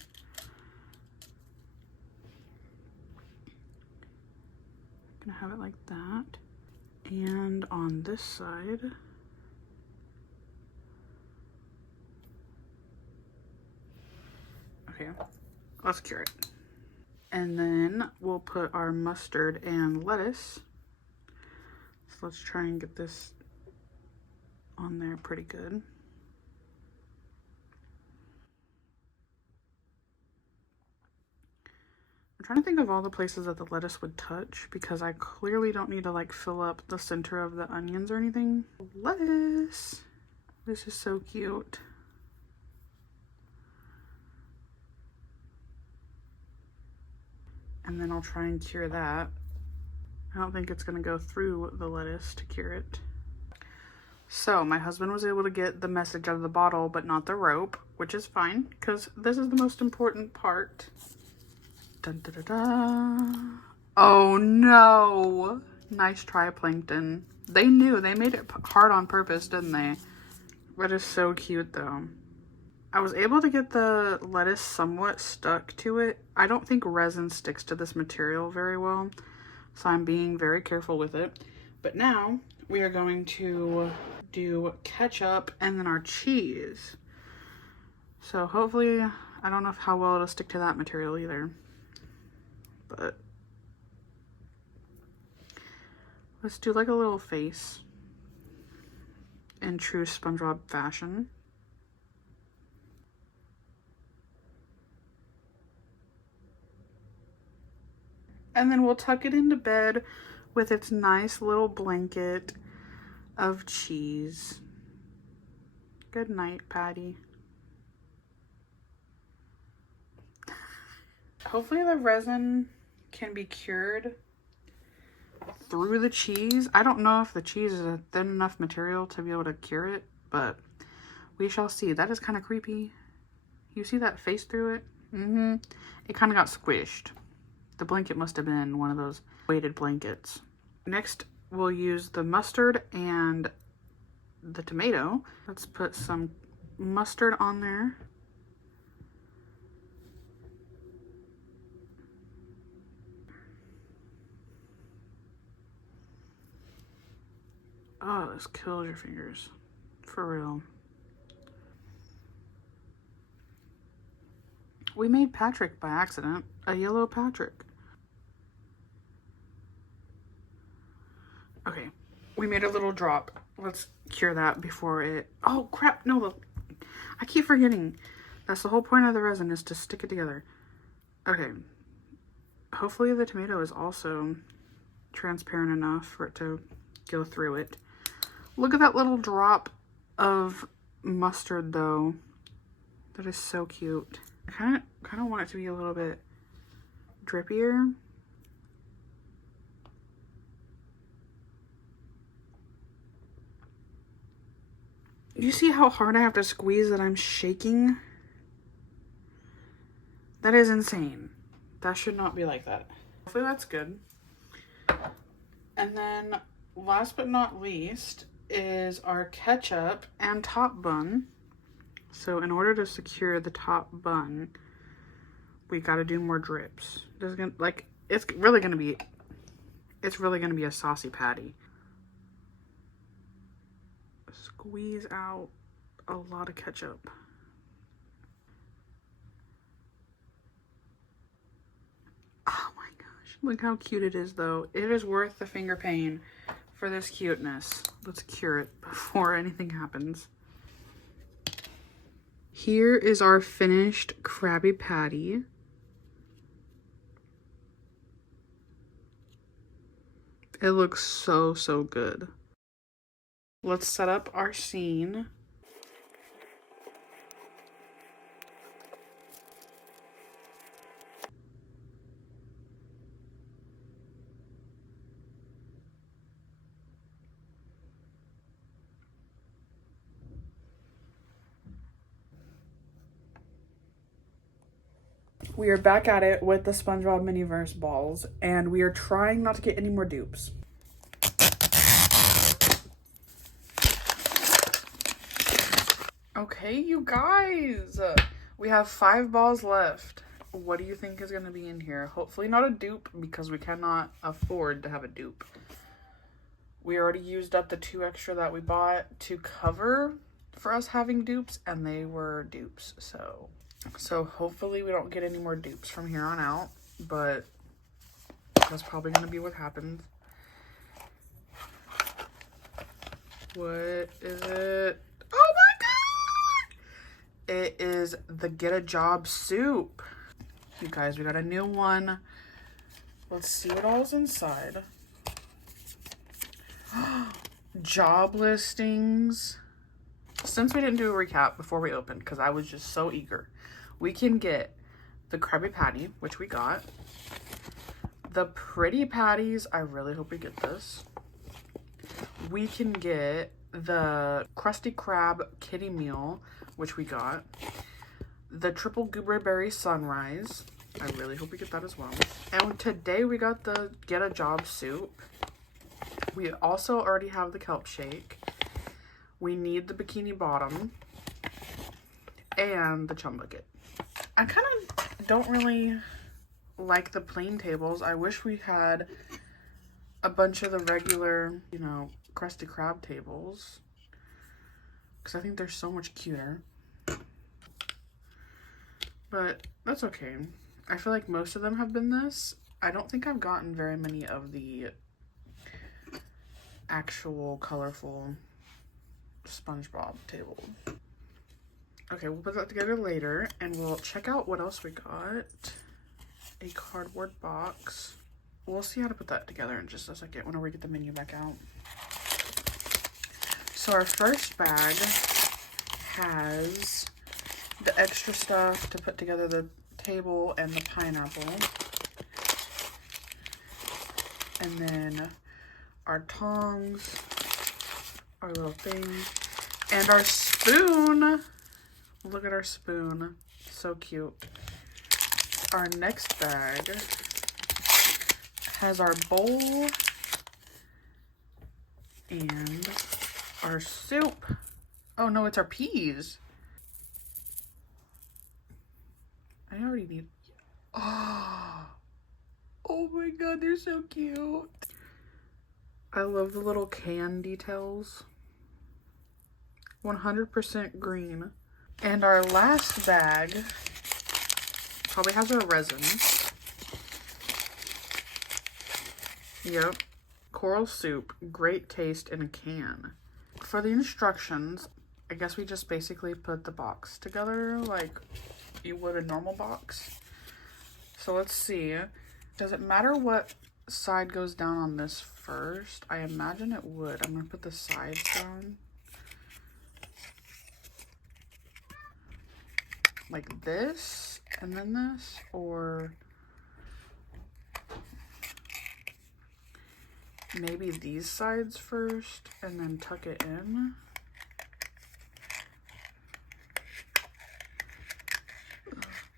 Gonna have it like that. And on this side, okay, let's cure it. And then we'll put our mustard and lettuce. So let's try and get this on there pretty good. I'm trying to think of all the places that the lettuce would touch because I clearly don't need to like fill up the center of the onions or anything. Lettuce. This is so cute. and then I'll try and cure that. I don't think it's gonna go through the lettuce to cure it. So my husband was able to get the message out of the bottle, but not the rope, which is fine, because this is the most important part. Dun, da, da, da. Oh no! Nice try, Plankton. They knew. They made it hard on purpose, didn't they? That is so cute, though. I was able to get the lettuce somewhat stuck to it. I don't think resin sticks to this material very well, so I'm being very careful with it. But now we are going to do ketchup and then our cheese. So hopefully, I don't know how well it'll stick to that material either. But let's do like a little face in true SpongeBob fashion. And then we'll tuck it into bed with its nice little blanket of cheese. Good night, Patty. Hopefully the resin can be cured through the cheese. I don't know if the cheese is a thin enough material to be able to cure it, but we shall see. That is kind of creepy. You see that face through it? It kind of got squished. The blanket must have been one of those weighted blankets. Next, we'll use the mustard and the tomato. Let's put some mustard on there. Oh, this kills your fingers. For real. We made Patrick by accident. A yellow Patrick. Okay. We made a little drop. Let's cure that before it... Oh, crap. No, I keep forgetting. That's the whole point of the resin, is to stick it together. Okay. Hopefully the tomato is also transparent enough for it to go through it. Look at that little drop of mustard, though. That is so cute. I kind of want it to be a little bit drippier. You see how hard I have to squeeze that I'm shaking? That is insane. That should not be like that. Hopefully that's good. And then last but not least is our ketchup and top bun. So in order to secure the top bun, we got to do more drips. It's really gonna be a saucy patty. Squeeze out a lot of ketchup. Oh my gosh, look how cute it is, though. It is worth the finger pain for this cuteness. Let's cure it before anything happens. Here is our finished Krabby Patty. It looks so, so good. Let's set up our scene. We are back at it with the SpongeBob Miniverse balls, and we are trying not to get any more dupes. Okay, you guys, we have 5 balls left. What do you think is going to be in here? Hopefully not a dupe, because we cannot afford to have a dupe. We already used up the 2 extra that we bought to cover for us having dupes, and they were dupes, so hopefully we don't get any more dupes from here on out, but that's probably going to be what happens. What is it? Oh my god! It is the Get a Job soup. You guys, we got a new one. Let's see what all is inside. Job listings. Since we didn't do a recap before we opened, because I was just so eager, we can get the Krabby Patty, which we got. the Pretty Patties, I really hope we get this. We can get the Krusty Krab Kitty Meal, which we got. The Triple Goober Berry Sunrise. I really hope we get that as well. And today we got the Get a Job soup. We also already have the kelp shake. We need the Bikini Bottom. And the chum bucket. I kind of don't really like the plain tables. I wish we had a bunch of the regular, you know, Krusty Krab tables. Because I think they're so much cuter. But that's okay. I feel like most of them have been this. I don't think I've gotten very many of the actual colorful SpongeBob table. Okay, we'll put that together later and we'll check out what else we got. A cardboard box. We'll see how to put that together in just a second whenever we get the menu back out. So our first bag has the extra stuff to put together the table and the pineapple. And then our tongs, our little thing, and our spoon. Look at our spoon. So cute. Our next bag has our bowl and our soup. Oh no, it's our peas. I already need... Oh my god, they're so cute. I love the little can details. 100% green. And our last bag probably has our resin. Yep. Coral soup, great taste in a can. For the instructions, I guess we just basically put the box together like you would a normal box. So let's see. Does it matter what side goes down on this first? I imagine it would. I'm gonna put the sides down. Like this, and then this, or maybe these sides first, and then tuck it in.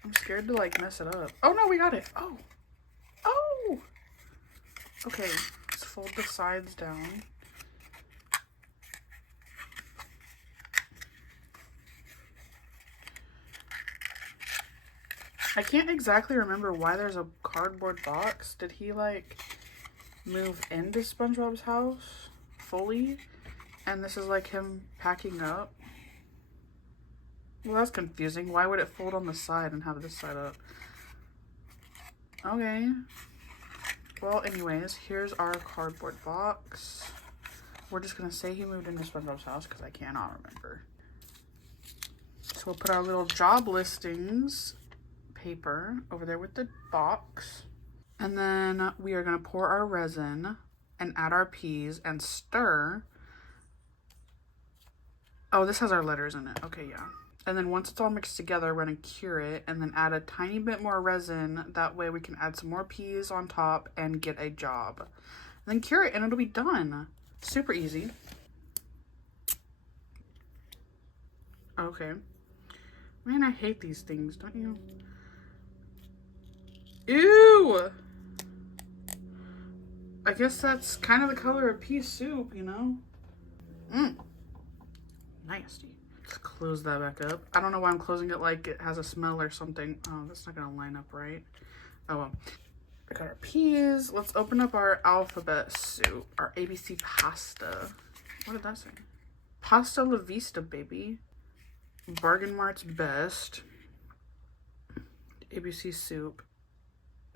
I'm scared to like mess it up. Oh no, we got it. Oh. Oh. Okay, let's fold the sides down. I can't exactly remember why there's a cardboard box. Did he like move into SpongeBob's house fully? And this is like him packing up? Well, that's confusing. Why would it fold on the side and have this side up? Okay. Well, anyways, here's our cardboard box. We're just gonna say he moved into SpongeBob's house because I cannot remember. So we'll put our little job listings paper over there with the box. And then we are going to pour our resin and add our peas and stir. Oh, this has our letters in it. Okay, yeah. And then once it's all mixed together, we're going to cure it and then add a tiny bit more resin. That way we can add some more peas on top and get a job. And then cure it and it'll be done. Super easy. Okay. Man, I hate these things, don't you? Ew! I guess that's kind of the color of pea soup, you know? Nasty. Let's close that back up. I don't know why I'm closing it like it has a smell or something. Oh, that's not gonna line up right. Oh well. We got our peas. Let's open up our alphabet soup. Our ABC pasta. What did that say? Pasta la vista, baby. Bargain Mart's best. ABC soup.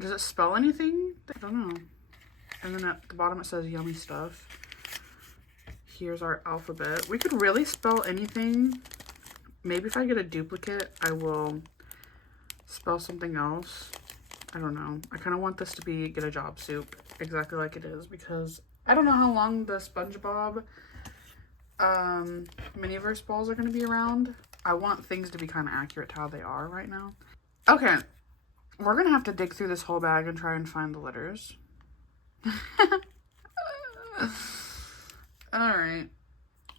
Does it spell anything? I don't know. And then at the bottom it says yummy stuff. Here's our alphabet. We could really spell anything. Maybe if I get a duplicate, I will spell something else. I don't know. I kind of want this to be Get a Job soup, exactly like it is, because I don't know how long the SpongeBob Miniverse balls are going to be around. I want things to be kind of accurate to how they are right now. Okay. We're gonna have to dig through this whole bag and try and find the letters. All right,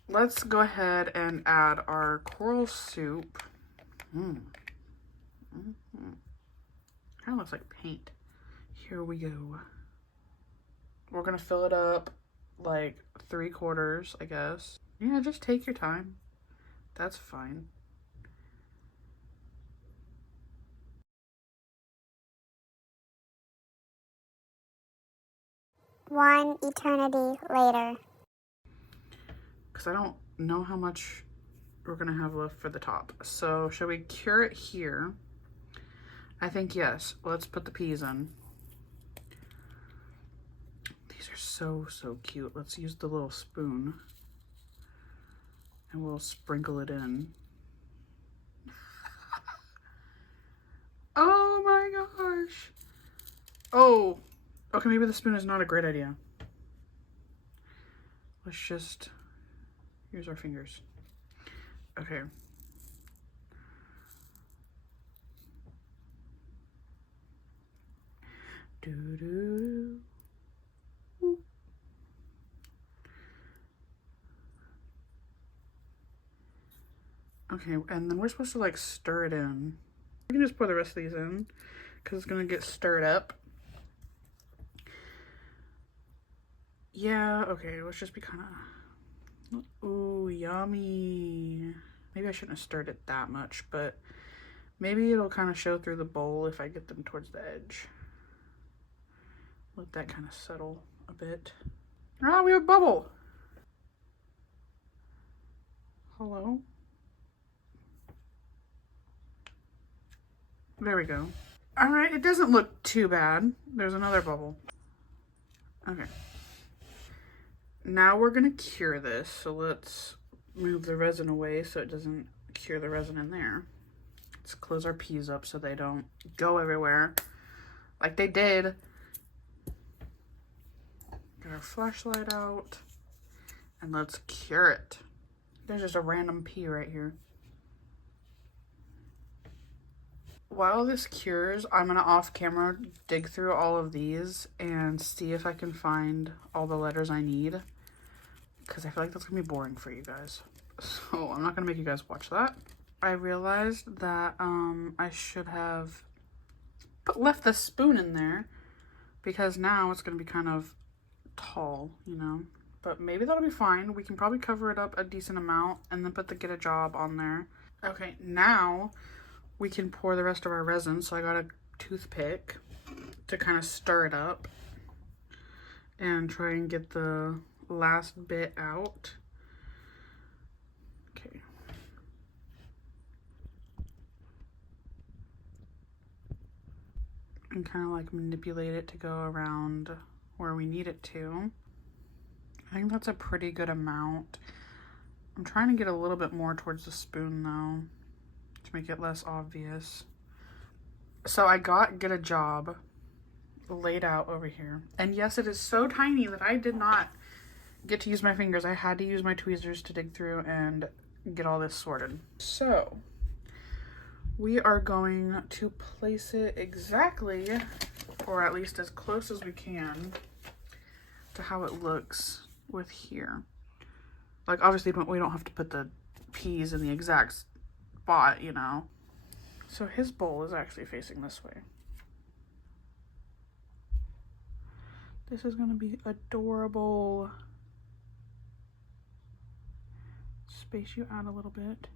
let's go ahead and add our coral soup. Kind of looks like paint. Here we go. We're gonna fill it up like 3/4, I guess. Yeah, just take your time. That's fine. One eternity later. Because I don't know how much we're gonna have left for the top. So should we cure it here? I think yes. Let's put the peas in. These are so cute. Let's use the little spoon and we'll sprinkle it in. Oh my gosh. Oh, okay, maybe the spoon is not a great idea. Let's just use our fingers. Okay. Doo-doo-doo. Okay, and then we're supposed to like stir it in. We can just pour the rest of these in because it's gonna get stirred up. Yeah, okay, let's just be kind of, ooh, yummy. Maybe I shouldn't have stirred it that much, but maybe it'll kind of show through the bowl if I get them towards the edge. Let that kind of settle a bit. Ah, we have a bubble. Hello? There we go. All right, it doesn't look too bad. There's another bubble. Okay. Now we're gonna cure this. So let's move the resin away so it doesn't cure the resin in there. Let's close our peas up so they don't go everywhere like they did. Get our flashlight out and let's cure it. There's just a random pea right here. While this cures, I'm gonna off camera dig through all of these and see if I can find all the letters I need, because I feel like that's gonna be boring for you guys. So I'm not gonna make you guys watch that. I realized that I should have left the spoon in there because now it's gonna be kind of tall, you know, but maybe that'll be fine. We can probably cover it up a decent amount and then put the get a job on there. Okay, now we can pour the rest of our resin. So I got a toothpick to kind of stir it up and try and get the last bit out. Okay. And kind of like manipulate it to go around where we need it to. I think that's a pretty good amount. I'm trying to get a little bit more towards the spoon though, to make it less obvious. So I got get a job laid out over here. And yes, it is so tiny that I did not get to use my fingers. I had to use my tweezers to dig through and get all this sorted. So we are going to place it exactly, or at least as close as we can, to how it looks with here. Like obviously we don't have to put the peas in the exact spot, you know. So his bowl is actually facing this way. This is gonna be adorable. Space you out a little bit.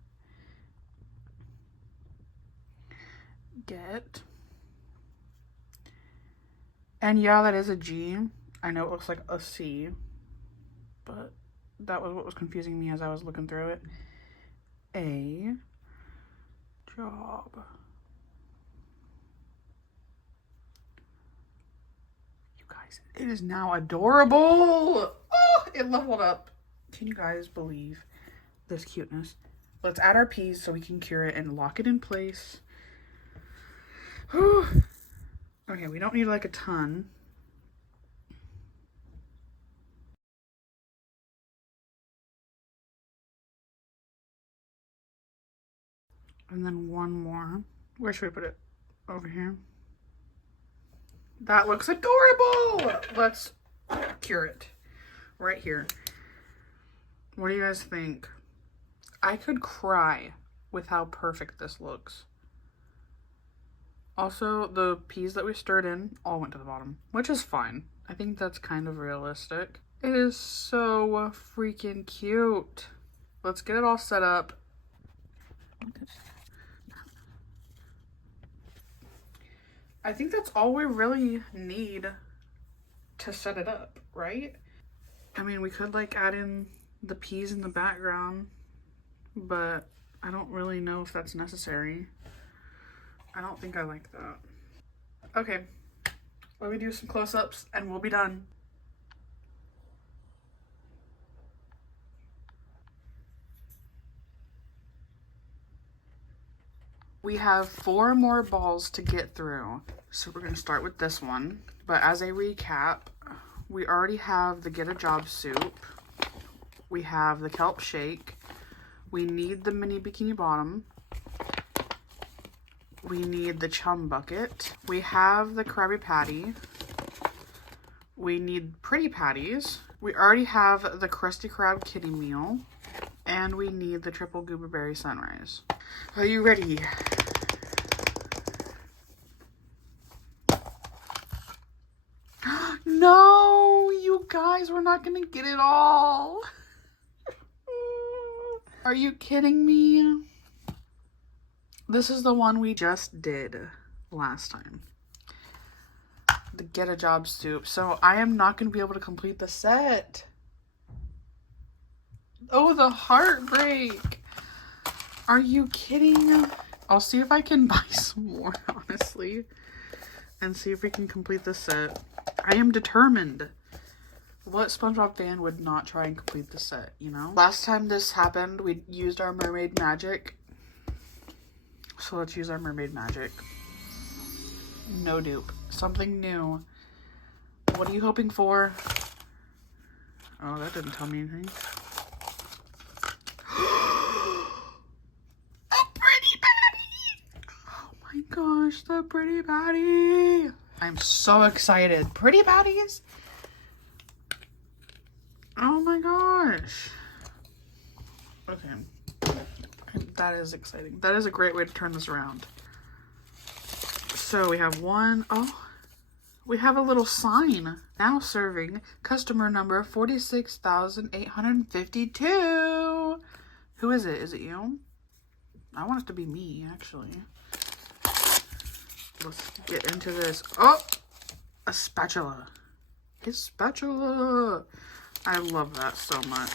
Get. And yeah, that is a G. I know it looks like a C, but that was what was confusing me as I was looking through it. A job. You guys, it is now adorable. Oh, it leveled up. Can you guys believe this cuteness? Let's add our peas so we can cure it and lock it in place. Whew. Okay, we don't need like a ton. And then one more. Where should we put it? Over here. That looks adorable. Let's cure it right here. What do you guys think? I could cry with how perfect this looks. Also, the peas that we stirred in all went to the bottom, which is fine. I think that's kind of realistic. It is so freaking cute. Let's get it all set up. I think that's all we really need to set it up, right? I mean, we could like add in the peas in the background, but I don't really know if that's necessary. I don't think I like that. Okay, let me do some close-ups and we'll be done. We have 4 more balls to get through. So we're gonna start with this one. But as a recap, we already have the Get a Job soup. We have the kelp shake. We need the mini bikini bottom. We need the chum bucket. We have the Krabby Patty. We need pretty patties. We already have the Krusty Krab kitty meal. And we need the triple gooberberry sunrise. Are you ready? No, you guys, we're not gonna get it all. Are you kidding me? This is the one we just did last time. The Get a Job soup. So I am not gonna be able to complete the set. Oh, the heartbreak. Are you kidding? I'll see if I can buy some more, honestly, and see if we can complete the set. I am determined. What SpongeBob fan would not try and complete the set, you know? Last time this happened, we used our mermaid magic. So let's use our mermaid magic. No dupe. Something new. What are you hoping for? Oh, that didn't tell me anything. Gosh, the pretty patty. I'm so excited. Pretty patties? Oh my gosh. Okay. That is exciting. That is a great way to turn this around. So we have one. Oh, we have a little sign. Now serving customer number 46,852. Who is it? Is it you? I want it to be me, actually. Let's get into this. Oh, a spatula. A spatula. I love that so much.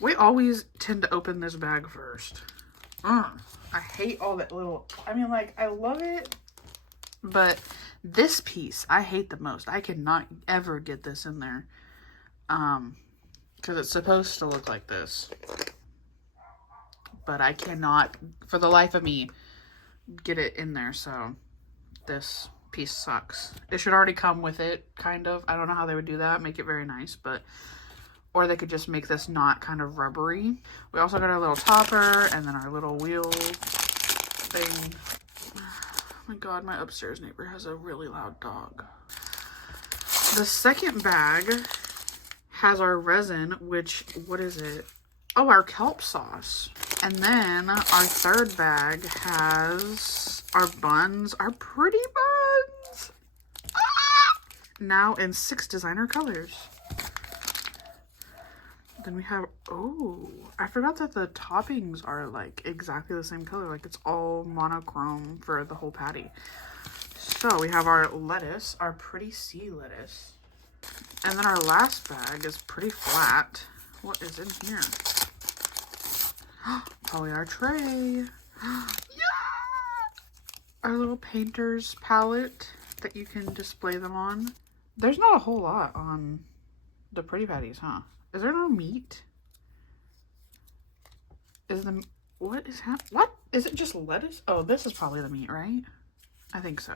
We always tend to open this bag first. I hate all that little, I mean, like, I love it, but this piece I hate the most. I cannot ever get this in there. Because it's supposed to look like this. But I cannot, for the life of me, get it in there, so this piece sucks. It should already come with it, kind of. I don't know how they would do that, make it very nice, but or they could just make this not kind of rubbery. We also got our little topper and then our little wheel thing. Oh my god, my upstairs neighbor has a really loud dog. The second bag has our resin, which, what is it? Oh, our kelp sauce. And then our third bag has our buns, our pretty buns. Ah! Now in 6 designer colors. Then we have, oh, I forgot that the toppings are like exactly the same color. Like it's all monochrome for the whole patty. So we have our lettuce, our pretty sea lettuce. And then our last bag is pretty flat. What is in here? Probably our tray. Yeah! Our little painter's palette that you can display them on. There's not a whole lot on the pretty patties, huh? Is there no meat? Is the, what is happening? What? Is it just lettuce? Oh, this is probably the meat, right? I think so.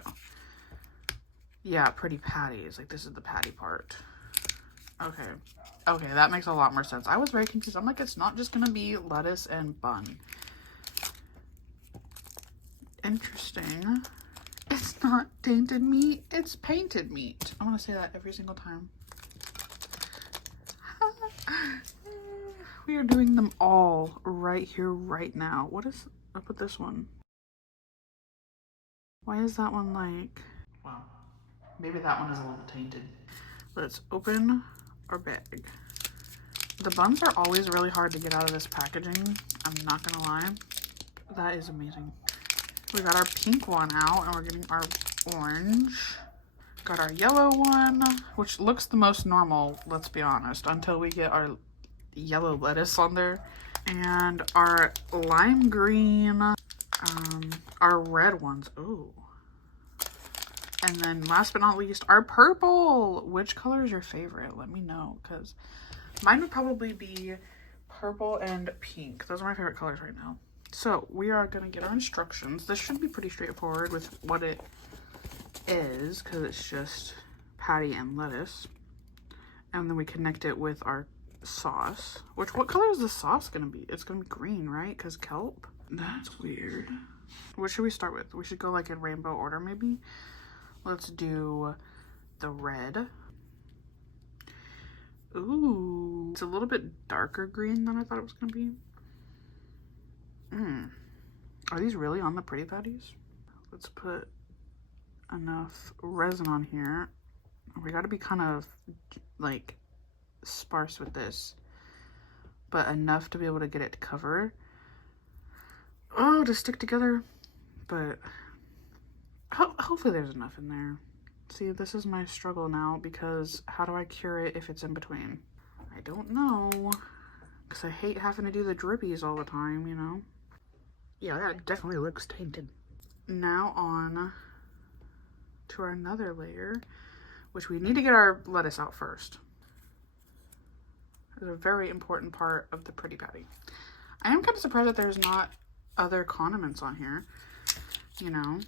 Yeah, pretty patties. Like this is the patty part. Okay. Okay, that makes a lot more sense. I was very confused. I'm like, it's not just gonna be lettuce and bun. Interesting. It's not not tainted meat, it's painted meat. I want to say that every single time. We are doing them all right here, right now. What is up with this one? Why is that one like... Wow. Maybe that one is a little tainted. Let's open our bag. The buns are always really hard to get out of this packaging. I'm not gonna lie. That is amazing. We got our pink one out and we're getting our orange. Got our yellow one, which looks the most normal, let's be honest, until we get our yellow lettuce on there. And our lime green, our red ones. Ooh. And then last but not least, our purple. Which color is your favorite? Let me know, because mine would probably be purple and pink. Those are my favorite colors right now. So we are going to get our instructions. This should be pretty straightforward with what it is, because it's just patty and lettuce. And then we connect it with our sauce. What color is the sauce going to be? It's going to be green, right? Because kelp? That's weird. What should we start with? We should go like in rainbow order maybe. Let's do the red. Ooh, it's a little bit darker green than I thought it was gonna be. Are these really on the pretty patties? Let's put enough resin on here. We gotta be kind of like sparse with this, but enough to be able to get it to cover. Oh, to stick together. But hopefully there's enough in there. See, this is my struggle now, because how do I cure it if it's in between? I don't know, because I hate having to do the drippies all the time, you know? Yeah, that definitely looks tainted. Now on to our another layer, which we need to get our lettuce out first. It's a very important part of the pretty patty. I am kind of surprised that there's not other condiments on here, you know?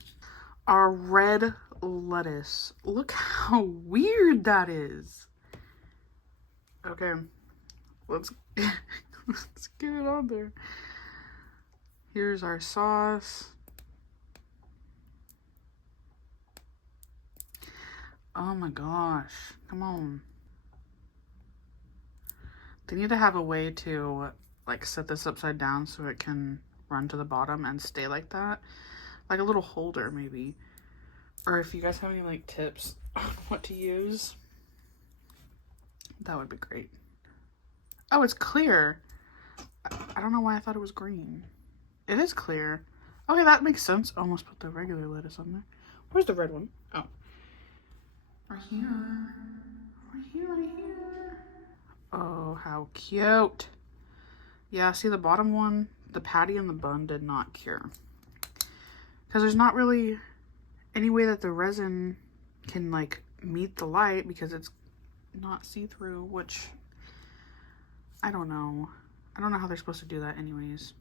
Our red lettuce. Look how weird that is. Okay, let's let's get it on there. Here's our sauce. Oh my gosh, come on. They need to have a way to like set this upside down so it can run to the bottom and stay like that. Like a little holder maybe. Or if you guys have any like tips on what to use, that would be great. Oh, it's clear. I don't know why I thought it was green. It is clear. Okay, that makes sense. Almost put the regular lettuce on there. Where's the red one? Oh. Right here. Right here, right here. Oh, how cute. Yeah, see the bottom one? The patty and the bun did not cure. Because there's not really any way that the resin can like meet the light, because it's not see-through, which I don't know. I don't know how they're supposed to do that anyways.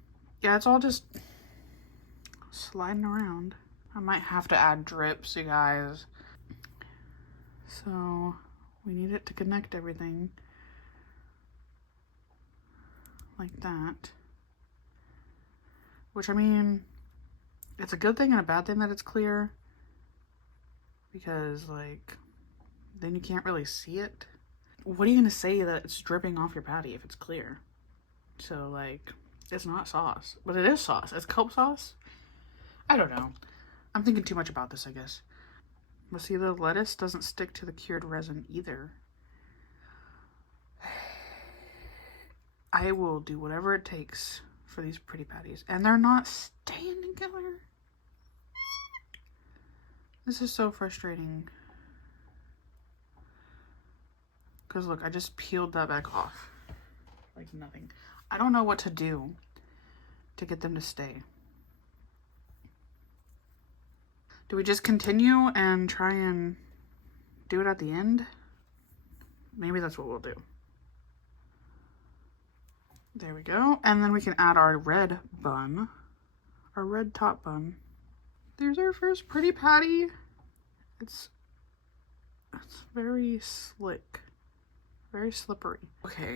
Yeah, it's all just sliding around. I might have to add drips, you guys. So we need it to connect everything like that. Which, I mean, it's a good thing and a bad thing that it's clear, because like then you can't really see it. What are you gonna say that it's dripping off your patty if it's clear? So like, it's not sauce, but it is sauce. It's kelp sauce. I don't know. I'm thinking too much about this, I guess. But see, the lettuce doesn't stick to the cured resin either. I will do whatever it takes for these pretty patties, and they're not staying together. This is so frustrating. Because look, I just peeled that back off like nothing. I don't know what to do to get them to stay. Do we just continue and try and do it at the end? Maybe that's what we'll do. There we go. And then we can add our red bun, our red top bun. There's our first pretty patty. It's very slick, very slippery. Okay.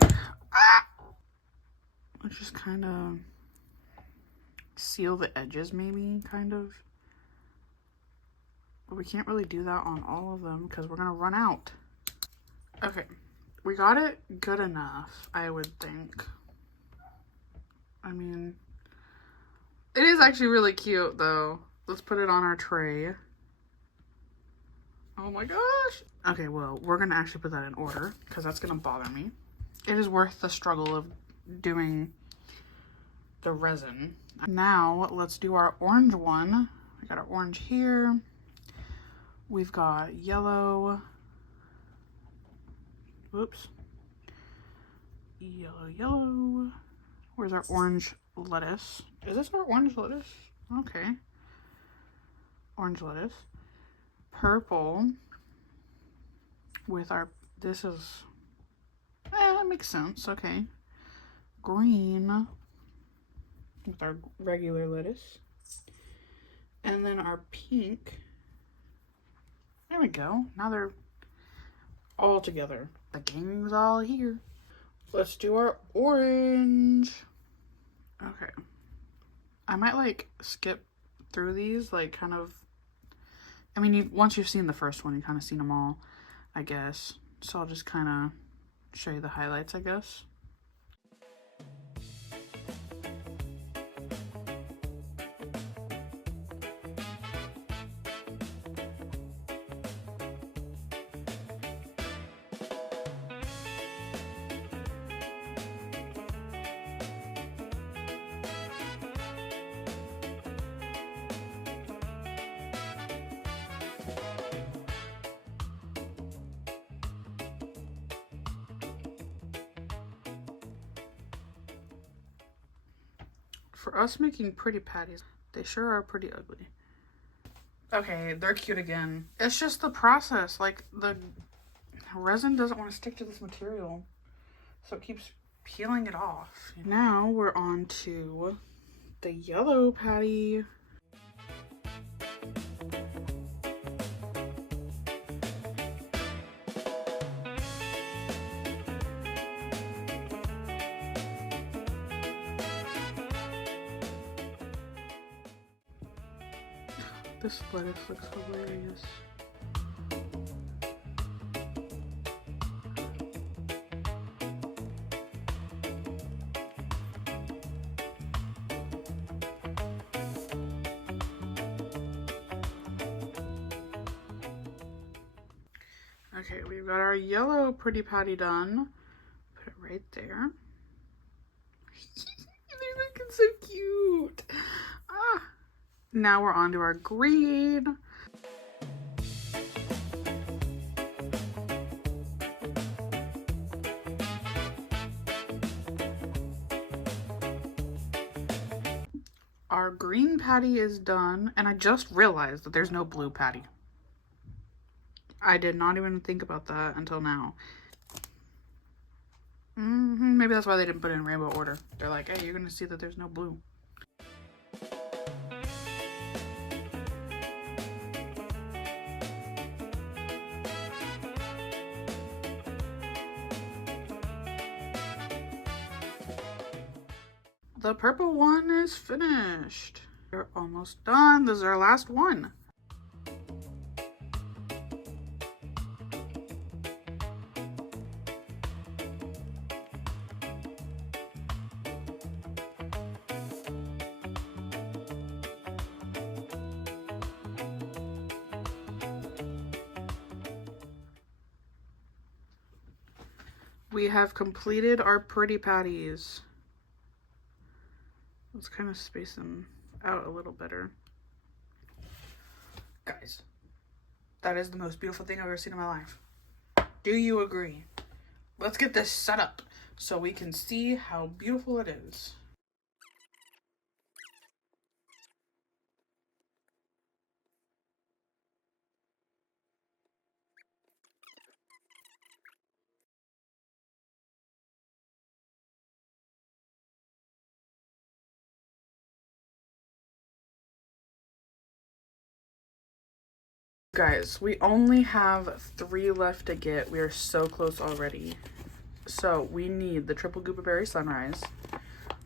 Let's just kind of seal the edges maybe, kind of. But we can't really do that on all of them because we're gonna run out. Okay, we got it good enough, I would think. I mean, it is actually really cute though. Let's put it on our tray. Oh my gosh. Okay, well, we're gonna actually put that in order because that's gonna bother me. It is worth the struggle of doing the resin. Now, let's do our orange one. We got our orange here. We've got yellow. Whoops. Yellow, yellow. Where's our orange lettuce? Is this our orange lettuce? Okay. Orange lettuce. Purple with our, this is, that makes sense. Okay. Green with our regular lettuce. And then our pink. There we go. Now they're all together. The gang's all here. Let's do our orange. Okay. I might like skip through these, like kind of, I mean, once you've seen the first one, you've kind of seen them all, I guess. So I'll just kind of show you the highlights, I guess. For us making pretty patties, they sure are pretty ugly. Okay, they're cute again. It's just the process. Like, the resin doesn't want to stick to this material, so it keeps peeling it off. Now we're on to the yellow patty. This lettuce looks hilarious. Okay, we've got our yellow pretty patty done. Put it right there. They're looking so cute. Ah. Now we're on to our green. Our green patty is done, and I just realized that there's no blue patty. I did not even think about that until now. Maybe that's why they didn't put it in rainbow order. They're like, hey, you're gonna see that there's no blue. The purple one is finished. We're almost done. This is our last one. We have completed our pretty patties. Let's kind of space them out a little better. Guys, that is the most beautiful thing I've ever seen in my life. Do you agree? Let's get this set up so we can see how beautiful it is. Guys, we only have 3 left to get. We are so close already. So we need the triple gooberberry sunrise.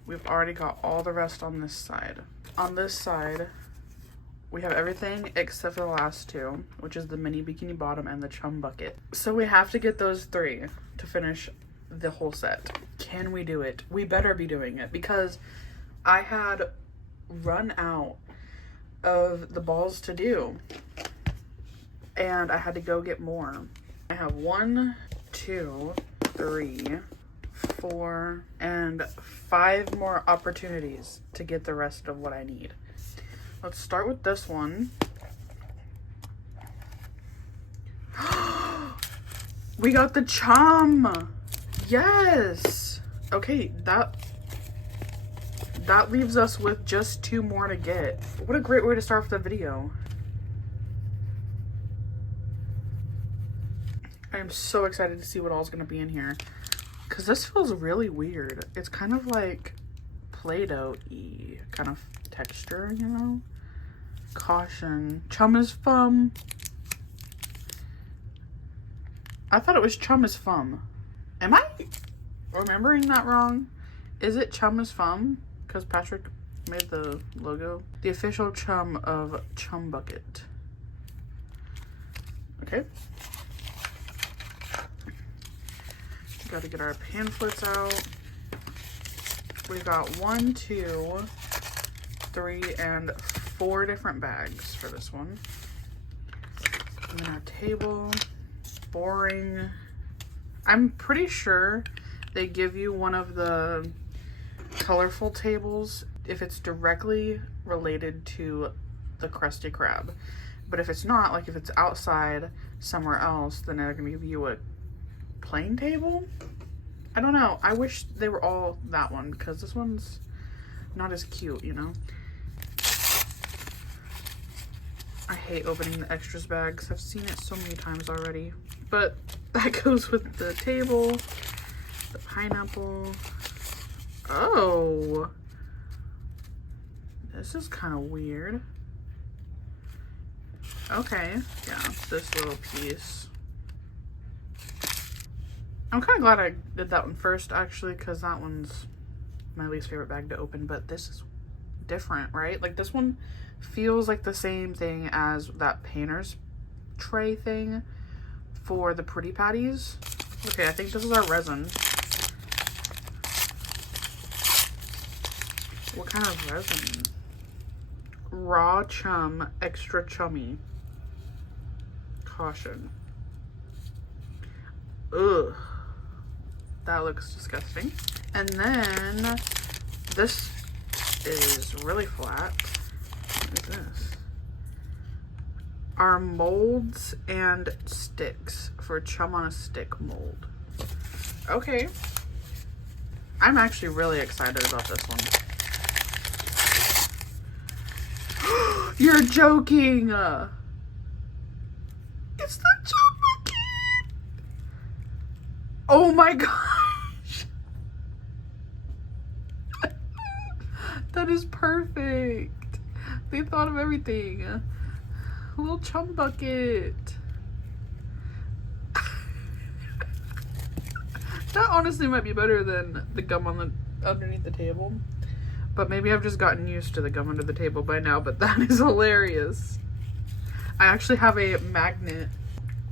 We've already got all the rest on this side. On this side, We have everything except for the last two, which is the mini bikini bottom and the chum bucket. So we have to get those three to finish the whole set. Can we do it? We better be doing it because I had run out of the balls to do and I had to go get more. I have 1, 2, 3, 4, and 5 more opportunities to get the rest of what I need. Let's start with this one. We got the chum. Yes. Okay, that leaves us with just 2 more to get. What a great way to start off the video. I am so excited to see what all's gonna be in here. Because this feels really weird. It's kind of like Play-Doh-y kind of texture, you know? Caution. Chum is fun. I thought it was chum is fun. Am I remembering that wrong? Is it chum is fun? Because Patrick made the logo. The official chum of Chum Bucket. Okay. Got to get our pamphlets out. We got 1, 2, 3, and 4 different bags for this one. And then our table. Boring. I'm pretty sure they give you one of the colorful tables if it's directly related to the Krusty Krab. But if it's not, like if it's outside somewhere else, then they're gonna give you a plain table. I don't know. I wish they were all that one because this one's not as cute, you know? I hate opening the extras bags. I've seen it so many times already. But that goes with the table, the pineapple. Oh, this is kind of weird. Okay, yeah, this little piece. I'm kind of glad I did that one first, actually, because that one's my least favorite bag to open, but this is different, right? Like, this one feels like the same thing as that painter's tray thing for the Pretty Patties. Okay, I think this is our resin. What kind of resin? Raw chum, extra chummy. Caution. Ugh. That looks disgusting. And then this is really flat. What is this? Our molds and sticks for Chum on a Stick mold. Okay. I'm actually really excited about this one. You're joking! It's the Chum Bucket! Oh my gosh! That is perfect! They thought of everything. A little Chum Bucket. That honestly might be better than the gum on the underneath the table. But maybe I've just gotten used to the gum under the table by now, but that is hilarious. I actually have a magnet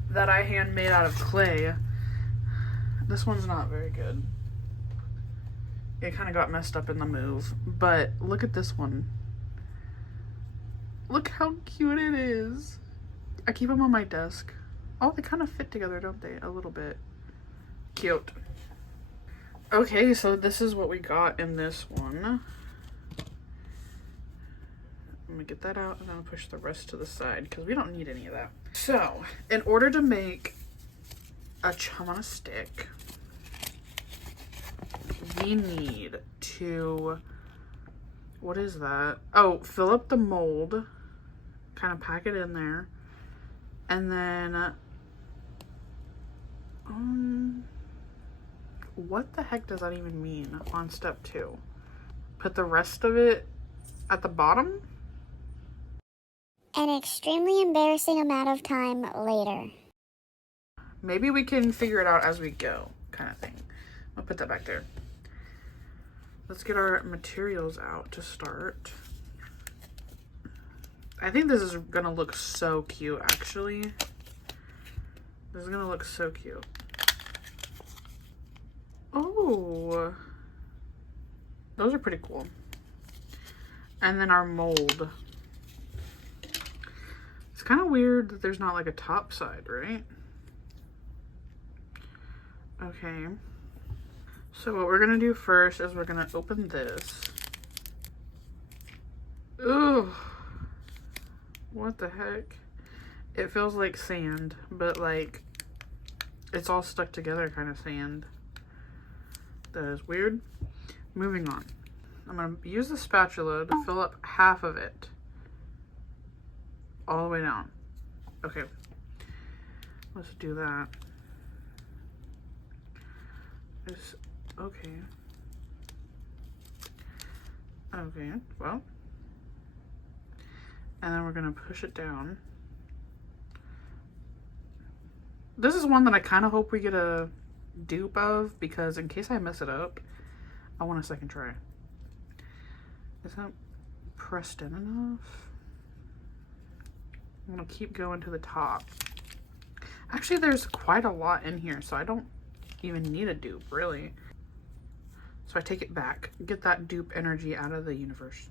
that I hand made out of clay. This one's not very good. It kind of got messed up in the move, but look at this one. Look how cute it is. I keep them on my desk. Oh, they kind of fit together, don't they? A little bit. Cute. Okay, so this is what we got in this one. I'm gonna get that out and then I'll push the rest to the side because we don't need any of that. So, in order to make a Chum on a Stick, we need to, what is that? Oh, fill up the mold, kind of pack it in there, and then, what the heck does that even mean on step 2? Put the rest of it at the bottom? An extremely embarrassing amount of time later. Maybe we can figure it out as we go, kind of thing. I'll put that back there. Let's get our materials out to start. I think this is gonna look so cute, actually. This is gonna look so cute. Oh, those are pretty cool. And then our mold. It's kind of weird that there's not like a top side, right? Okay. So what we're gonna do first is we're gonna open this. Ooh, what the heck? It feels like sand, but like it's all stuck together kind of sand. That is weird. Moving on. I'm gonna use the spatula to fill up half of it. All the way down. Okay. Let's do that. Okay. Okay, well. And then we're gonna push it down. This is one that I kind of hope we get a dupe of, because in case I mess it up, I want a second try. Is that pressed in enough? I'm gonna keep going to the top. Actually, there's quite a lot in here, so I don't even need a dupe, really. So I take it back. Get that dupe energy out of the universe.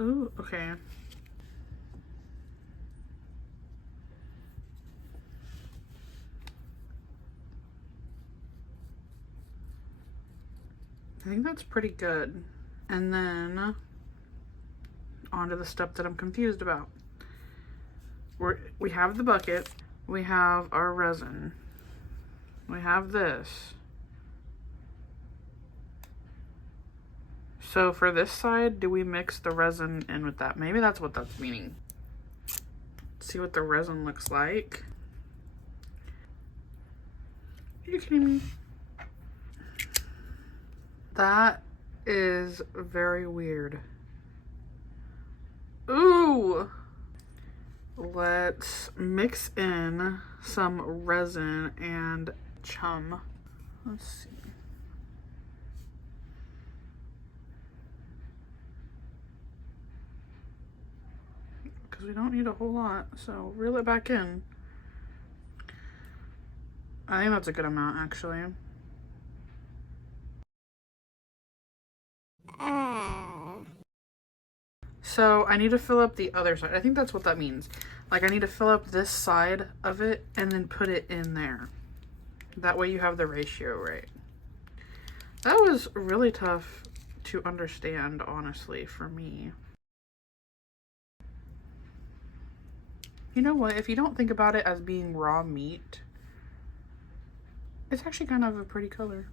Ooh, okay. I think that's pretty good. And then onto the step that I'm confused about. We have the bucket, we have our resin, we have this. So for this side, do we mix the resin in with that? Maybe that's what that's meaning. See what the resin looks like. Are you kidding me? That is very weird. Ooh! Let's mix in some resin and chum. Let's see. Because we don't need a whole lot, so reel it back in. I think that's a good amount, actually. So I need to fill up the other side. I think that's what that means. Like, I need to fill up this side of it and then put it in there. That way you have the ratio right. That was really tough to understand, honestly, for me. You know what? If you don't think about it as being raw meat, it's actually kind of a pretty color.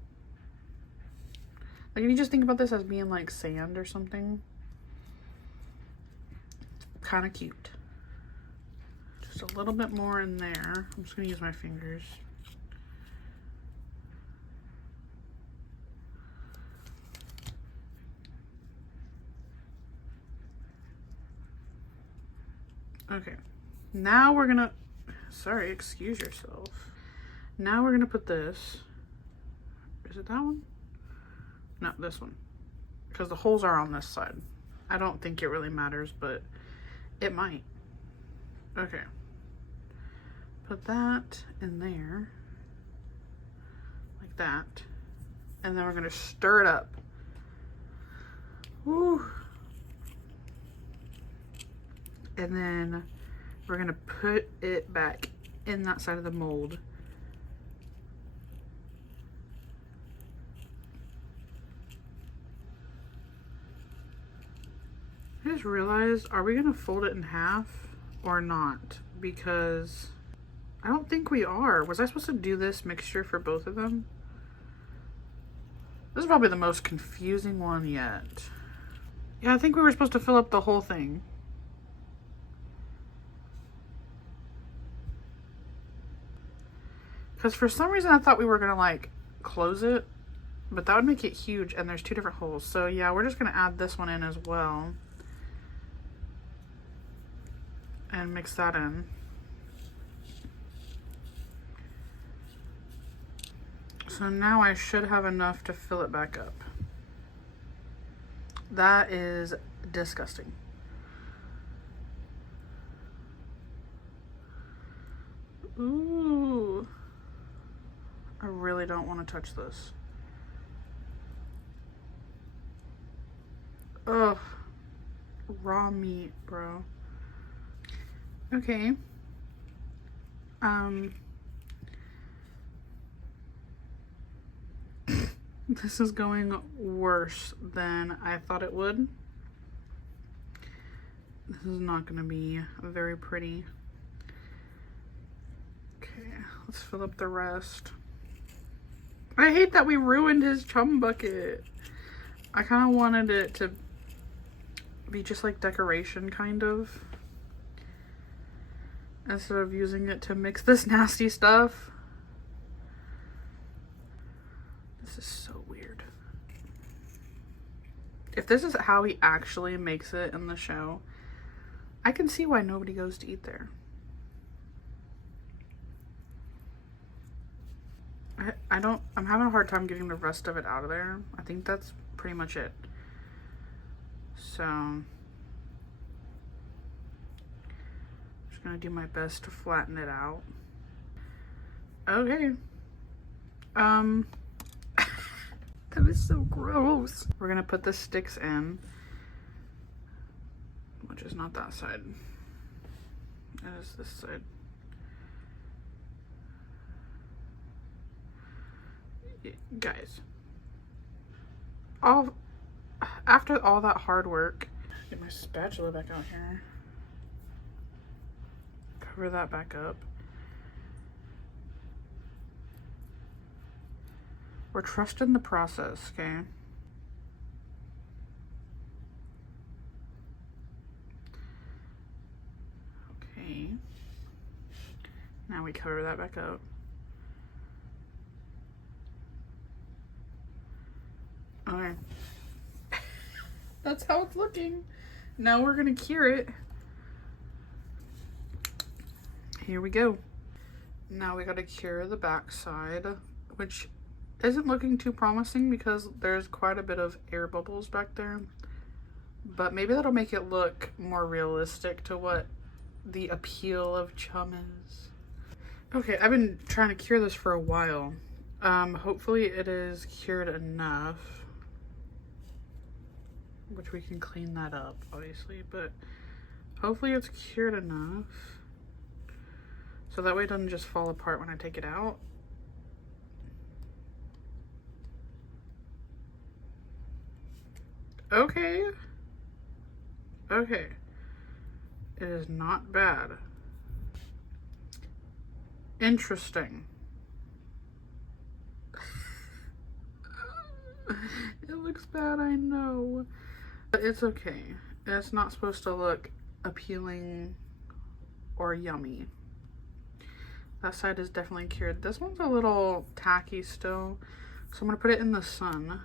Like, if you just think about this as being like sand or something, it's kind of cute. Just a little bit more in there. I'm just gonna use my fingers. Okay, now we're gonna, sorry, excuse yourself. Now we're gonna put this, is it that one? No, this one, because the holes are on this side. I don't think it really matters, but it might. Okay, put that in there, like that, and then we're gonna stir it up. Woo. And then we're gonna put it back in that side of the mold. I just realized, are we gonna fold it in half or not? Because I don't think we are. Was I supposed to do this mixture for both of them? This is probably the most confusing one yet. Yeah, I think we were supposed to fill up the whole thing. Because for some reason I thought we were gonna like close it, but that would make it huge, and there's two different holes. So yeah, we're just gonna add this one in as well. And mix that in. So now I should have enough to fill it back up. That is disgusting. Ooh. I really don't want to touch this. Ugh. Raw meat, bro. Okay. This is going worse than I thought it would. This is not going to be very pretty. Okay, let's fill up the rest. I hate that we ruined his chum bucket. I kind of wanted it to be just like decoration, kind of. Instead of using it to mix this nasty stuff. This is so weird. If this is how he actually makes it in the show, I can see why nobody goes to eat there. I'm having a hard time getting the rest of it out of there. I think that's pretty much it. So, I'm just gonna do my best to flatten it out. Okay. That is so gross. We're gonna put the sticks in, which is not that side. It is this side. Guys, after all that hard work, get my spatula back out here. Cover that back up. We're trusting the process, okay? Okay. Now we cover that back up. Okay. That's how it's looking. Now we're gonna cure it. Here we go. Now we gotta cure the back side, which isn't looking too promising because there's quite a bit of air bubbles back there. But maybe that'll make it look more realistic to what the appeal of chum is. Okay, I've been trying to cure this for a while. Hopefully it is cured enough. Which we can clean that up, obviously, but hopefully it's cured enough. So that way it doesn't just fall apart when I take it out. Okay. Okay. It is not bad. Interesting. It looks bad, I know. But it's okay. It's not supposed to look appealing or yummy. That side is definitely cured. This one's a little tacky still. So I'm gonna put it in the sun.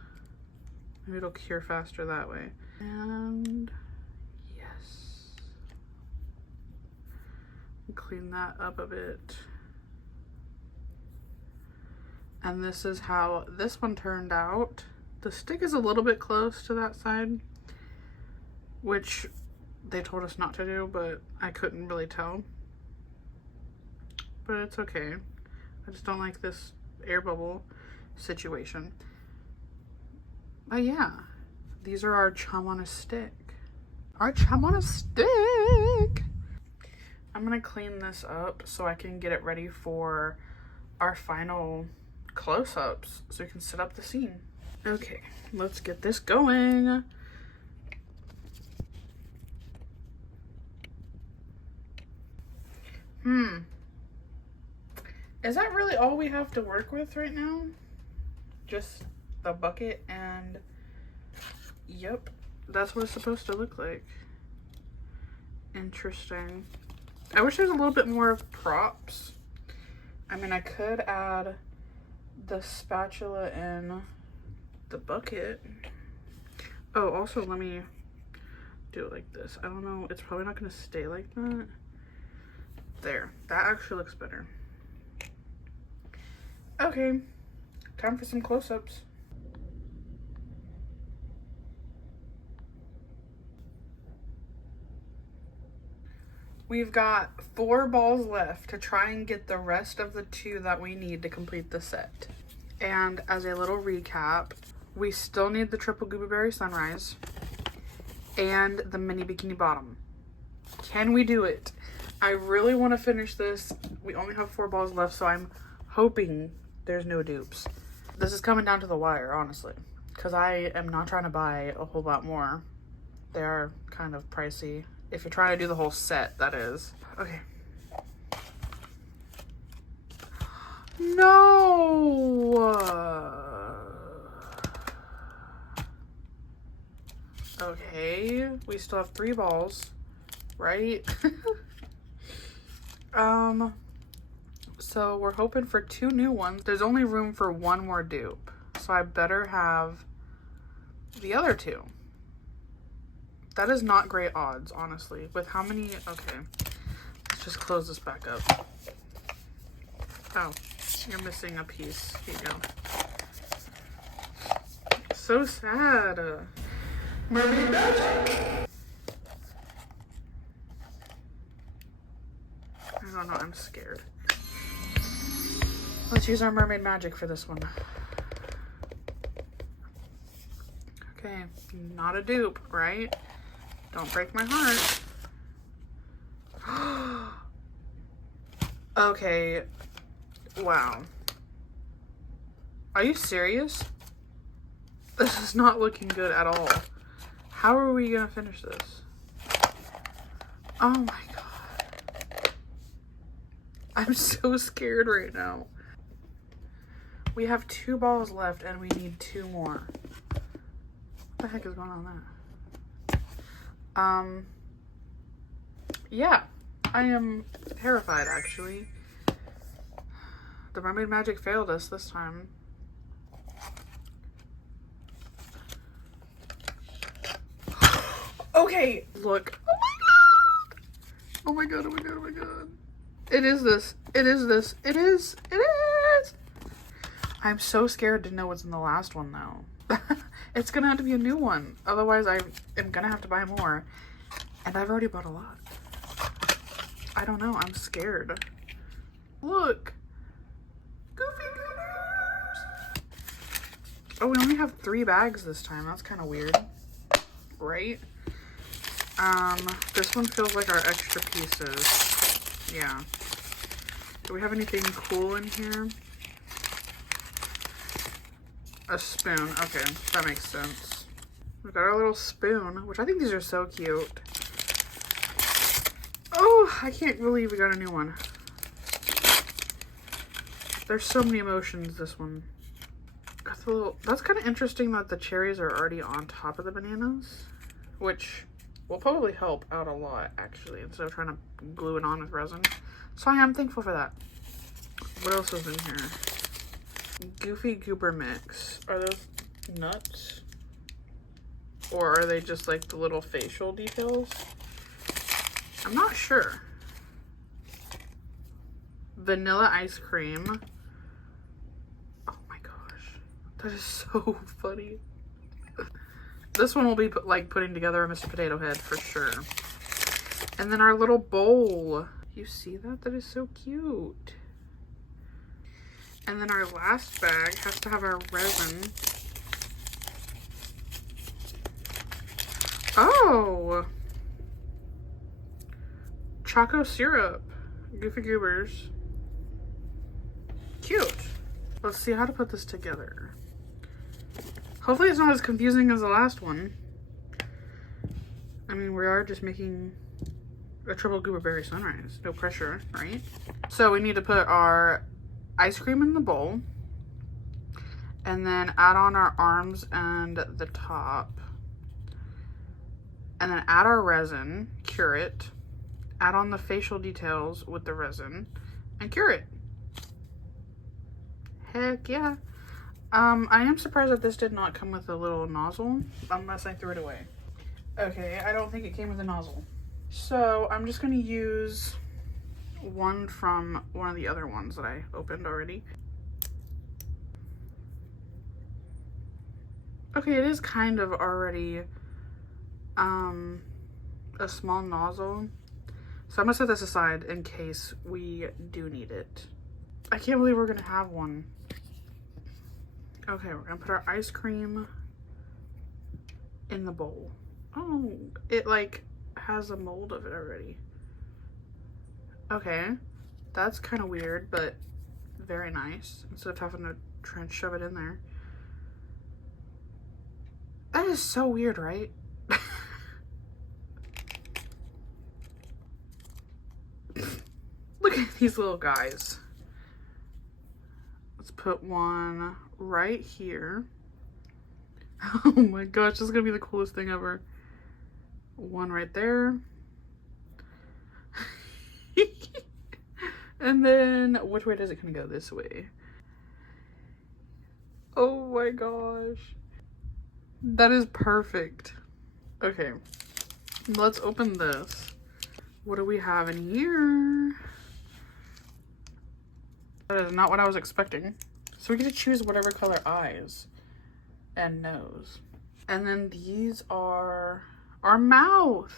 Maybe it'll cure faster that way. And yes. Clean that up a bit. And this is how this one turned out. The stick is a little bit close to that side, which they told us not to do, but I couldn't really tell. But it's okay. I just don't like this air bubble situation. But yeah, these are our chum on a stick. Our chum on a stick! I'm gonna clean this up so I can get it ready for our final close-ups so we can set up the scene. Okay, let's get this going. Is that really all we have to work with right now? Just the bucket and yep, that's what it's supposed to look like. Interesting. I wish there's a little bit more props. I mean, I could add the spatula in the bucket. Oh, also let me do it like this. I don't know, it's probably not gonna stay like that. There, that actually looks better. Okay, time for some close-ups. We've got 4 balls left to try and get the rest of the 2 that we need to complete the set. And as a little recap, we still need the triple gooberberry sunrise and the mini bikini bottom. Can we do it? I really want to finish this. We only have 4 balls left, so I'm hoping there's no dupes. This is coming down to the wire, honestly, because I am not trying to buy a whole lot more. They are kind of pricey. If you're trying to do the whole set, that is. Okay. No! Okay, we still have 3 balls, right? So we're hoping for 2 new ones. There's only room for 1 more dupe, so I better have the other 2. That is not great odds, honestly. With how many? Okay, let's just close this back up. Oh, you're missing a piece. Here you go. So sad. Mermaid magic. I don't know, I'm scared. Let's use our mermaid magic for this one. Okay, not a dupe, right? Don't break my heart. Okay, wow. Are you serious? This is not looking good at all. How are we gonna finish this? Oh my god. I'm so scared right now. We have 2 balls left and we need 2 more. What the heck is going on there? Yeah, I am terrified actually. The mermaid magic failed us this time. Okay, look. Oh my god, oh my god, oh my god. It is this. It is this. It is. It is. I'm so scared to know what's in the last one though. It's gonna have to be a new one. Otherwise I am gonna have to buy more. And I've already bought a lot. I don't know, I'm scared. Look. Goofy goobers. Oh, we only have 3 bags this time. That's kind of weird. Right? This one feels like our extra pieces. Yeah. Do we have anything cool in here? A spoon. Okay, that makes sense. We've got our little spoon, which I think these are so cute. Oh, I can't believe we got a new one. There's so many emotions, this one. That's kind of interesting that the cherries are already on top of the bananas, which will probably help out a lot, actually, instead of trying to glue it on with resin. So I am thankful for that. What else is in here? Goofy Goober Mix. Are those nuts? Or are they just like the little facial details? I'm not sure. Vanilla ice cream. Oh my gosh. That is so funny. This one will be like putting together a Mr. Potato Head for sure. And then our little bowl. You see that? That is so cute. And then our last bag has to have our resin. Oh! Choco syrup. Goofy Goobers. Cute. Let's see how to put this together. Hopefully it's not as confusing as the last one. I mean, we are just making a triple gooberberry sunrise. No pressure, right? So we need to put our ice cream in the bowl. And then add on our arms and the top. And then add our resin, cure it. Add on the facial details with the resin and cure it. Heck yeah. I am surprised that this did not come with a little nozzle, unless I threw it away. Okay, I don't think it came with a nozzle. So I'm just gonna use one from one of the other ones that I opened already. Okay, it is kind of already a small nozzle. So I'm gonna set this aside in case we do need it. I can't believe we're gonna have one. Okay, we're gonna put our ice cream in the bowl. Oh, it like has a mold of it already. Okay, that's kind of weird, but very nice. Instead of having to try and shove it in there. That is so weird, right? Look at these little guys. Let's put one right here. Oh my gosh, this is gonna be the coolest thing ever. One right there. And then, which way does it kind of go? This way. Oh my gosh. That is perfect. Okay, let's open this. What do we have in here? That is not what I was expecting. So we get to choose whatever color eyes and nose. And then these are our mouth.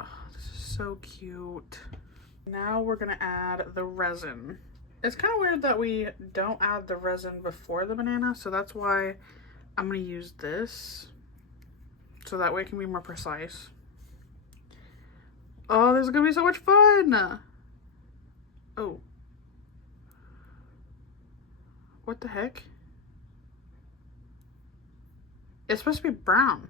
Oh, this is so cute. Now we're gonna add the resin. It's kind of weird that we don't add the resin before the banana, so that's why I'm gonna use this. So that way it can be more precise. Oh, this is gonna be so much fun! Oh. What the heck? It's supposed to be brown.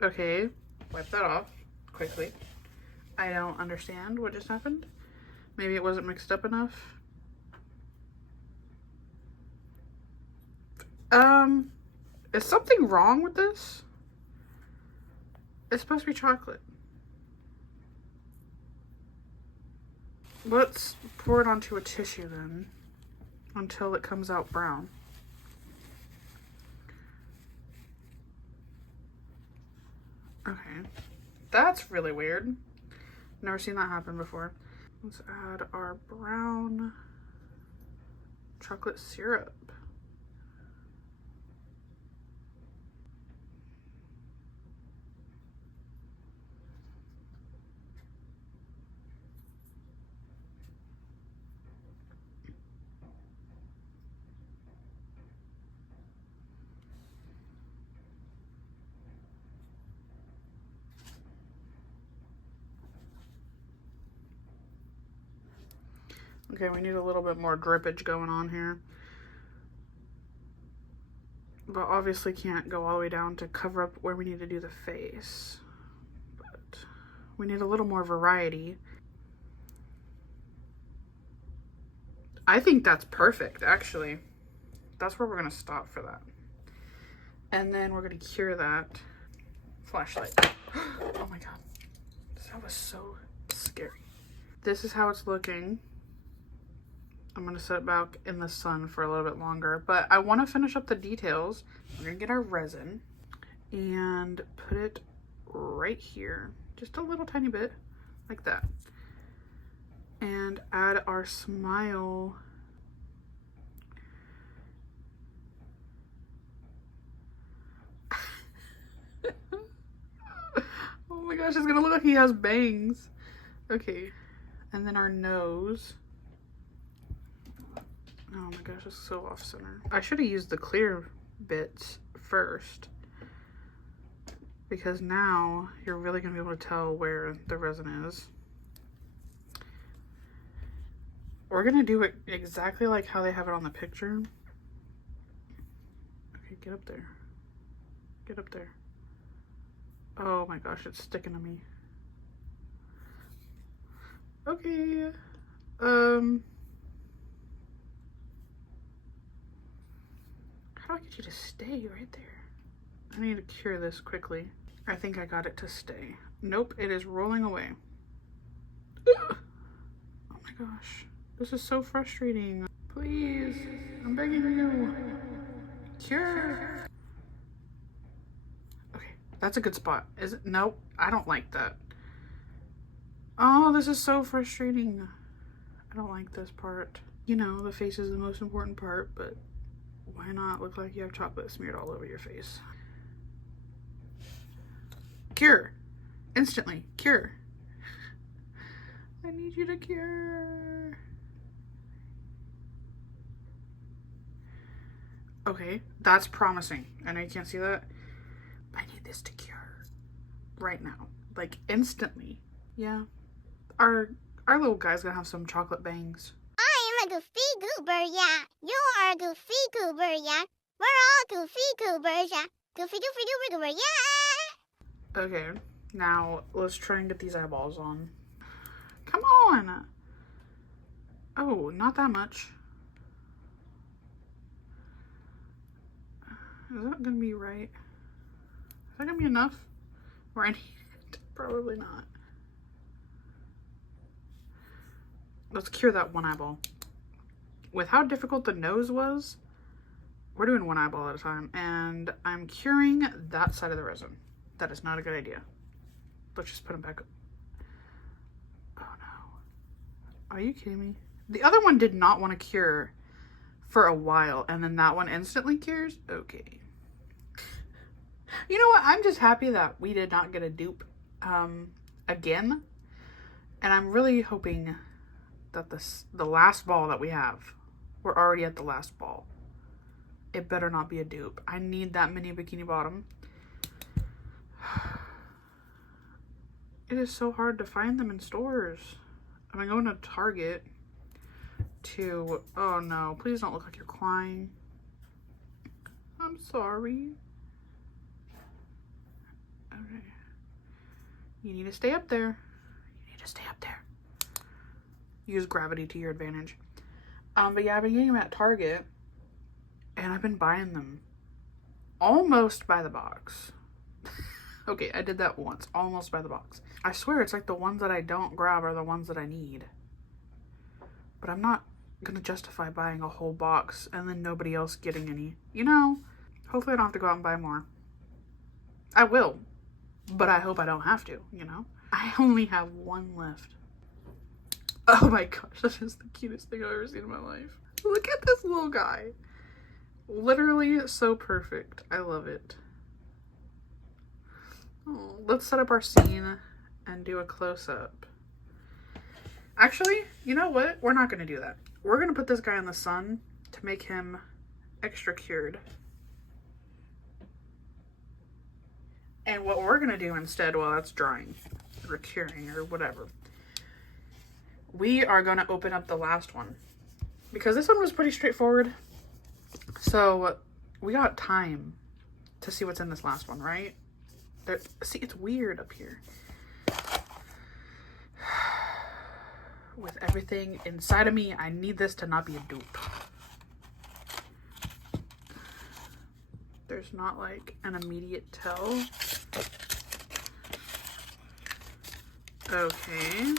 Okay, wipe that off quickly. I don't understand what just happened. Maybe it wasn't mixed up enough. Is something wrong with this? It's supposed to be chocolate. Let's pour it onto a tissue then, until it comes out brown. Okay, that's really weird. Never seen that happen before. Let's add our brown chocolate syrup. Okay, we need a little bit more drippage going on here. But obviously can't go all the way down to cover up where we need to do the face. But we need a little more variety. I think that's perfect, actually. That's where we're gonna stop for that. And then we're gonna cure that. Flashlight. Oh my god. That was so scary. This is how it's looking. I'm gonna set it back in the sun for a little bit longer, but I want to finish up the details. We're gonna get our resin and put it right here, just a little tiny bit like that, and add our smile. Oh my gosh, it's gonna look like he has bangs. Okay, and then our nose. Oh my gosh, it's so off center. I should have used the clear bits first, because now you're really gonna be able to tell where the resin is. We're gonna do it exactly like how they have it on the picture. Okay, get up there. Get up there. Oh my gosh, it's sticking to me. Okay. How do I get you to stay right there? I need to cure this quickly. I think I got it to stay. Nope, it is rolling away. Ugh. Oh my gosh. This is so frustrating. Please, I'm begging you. Cure. Okay, that's a good spot. Is it? Nope, I don't like that. Oh, this is so frustrating. I don't like this part. You know, the face is the most important part, but why not look like you have chocolate smeared all over your face? Cure. Instantly. Cure. I need you to cure. Okay, that's promising. I know you can't see that. I need this to cure right now. Like, instantly. Yeah. Our little guy's gonna have some chocolate bangs. I am a goofy goober, yeah. You are a goofy goober, yeah. We're all goofy goobers, yeah. Goofy, goofy, goober, goober, yeah. Okay, now let's try and get these eyeballs on. Come on! Oh, not that much. Is that gonna be right? Is that gonna be enough? Where I need it? Probably not. Let's cure that one eyeball. With how difficult the nose was, we're doing one eyeball at a time, and I'm curing that side of the resin. That is not a good idea. Let's just put them back up. Oh no. Are you kidding me? The other one did not want to cure for a while, and then that one instantly cures? Okay. You know what? I'm just happy that we did not get a dupe again. And I'm really hoping that the last ball that we have, we're already at the last ball. It better not be a dupe. I need that mini bikini bottom. It is so hard to find them in stores. I'm going to Target to, oh no, please don't look like you're crying. I'm sorry. Okay. You need to stay up there. You need to stay up there. Use gravity to your advantage. But yeah, I've been getting them at Target, and I've been buying them almost by the box. Okay, I did that once, almost by the box. I swear it's like the ones that I don't grab are the ones that I need. But I'm not gonna justify buying a whole box and then nobody else getting any. You know, hopefully I don't have to go out and buy more. I will, but I hope I don't have to, you know? I only have one left. Oh my gosh, that is the cutest thing I've ever seen in my life. Look at this little guy. Literally so perfect. I love it. Oh, let's set up our scene and do a close-up. Actually, you know what? We're not going to do that. We're going to put this guy in the sun to make him extra cured. And what we're going to do instead while that's drying or curing or whatever, we are going to open up the last one. Because this one was pretty straightforward. So we got time to see what's in this last one, right? See, it's weird up here. With everything inside of me, I need this to not be a dupe. There's not like an immediate tell. Okay.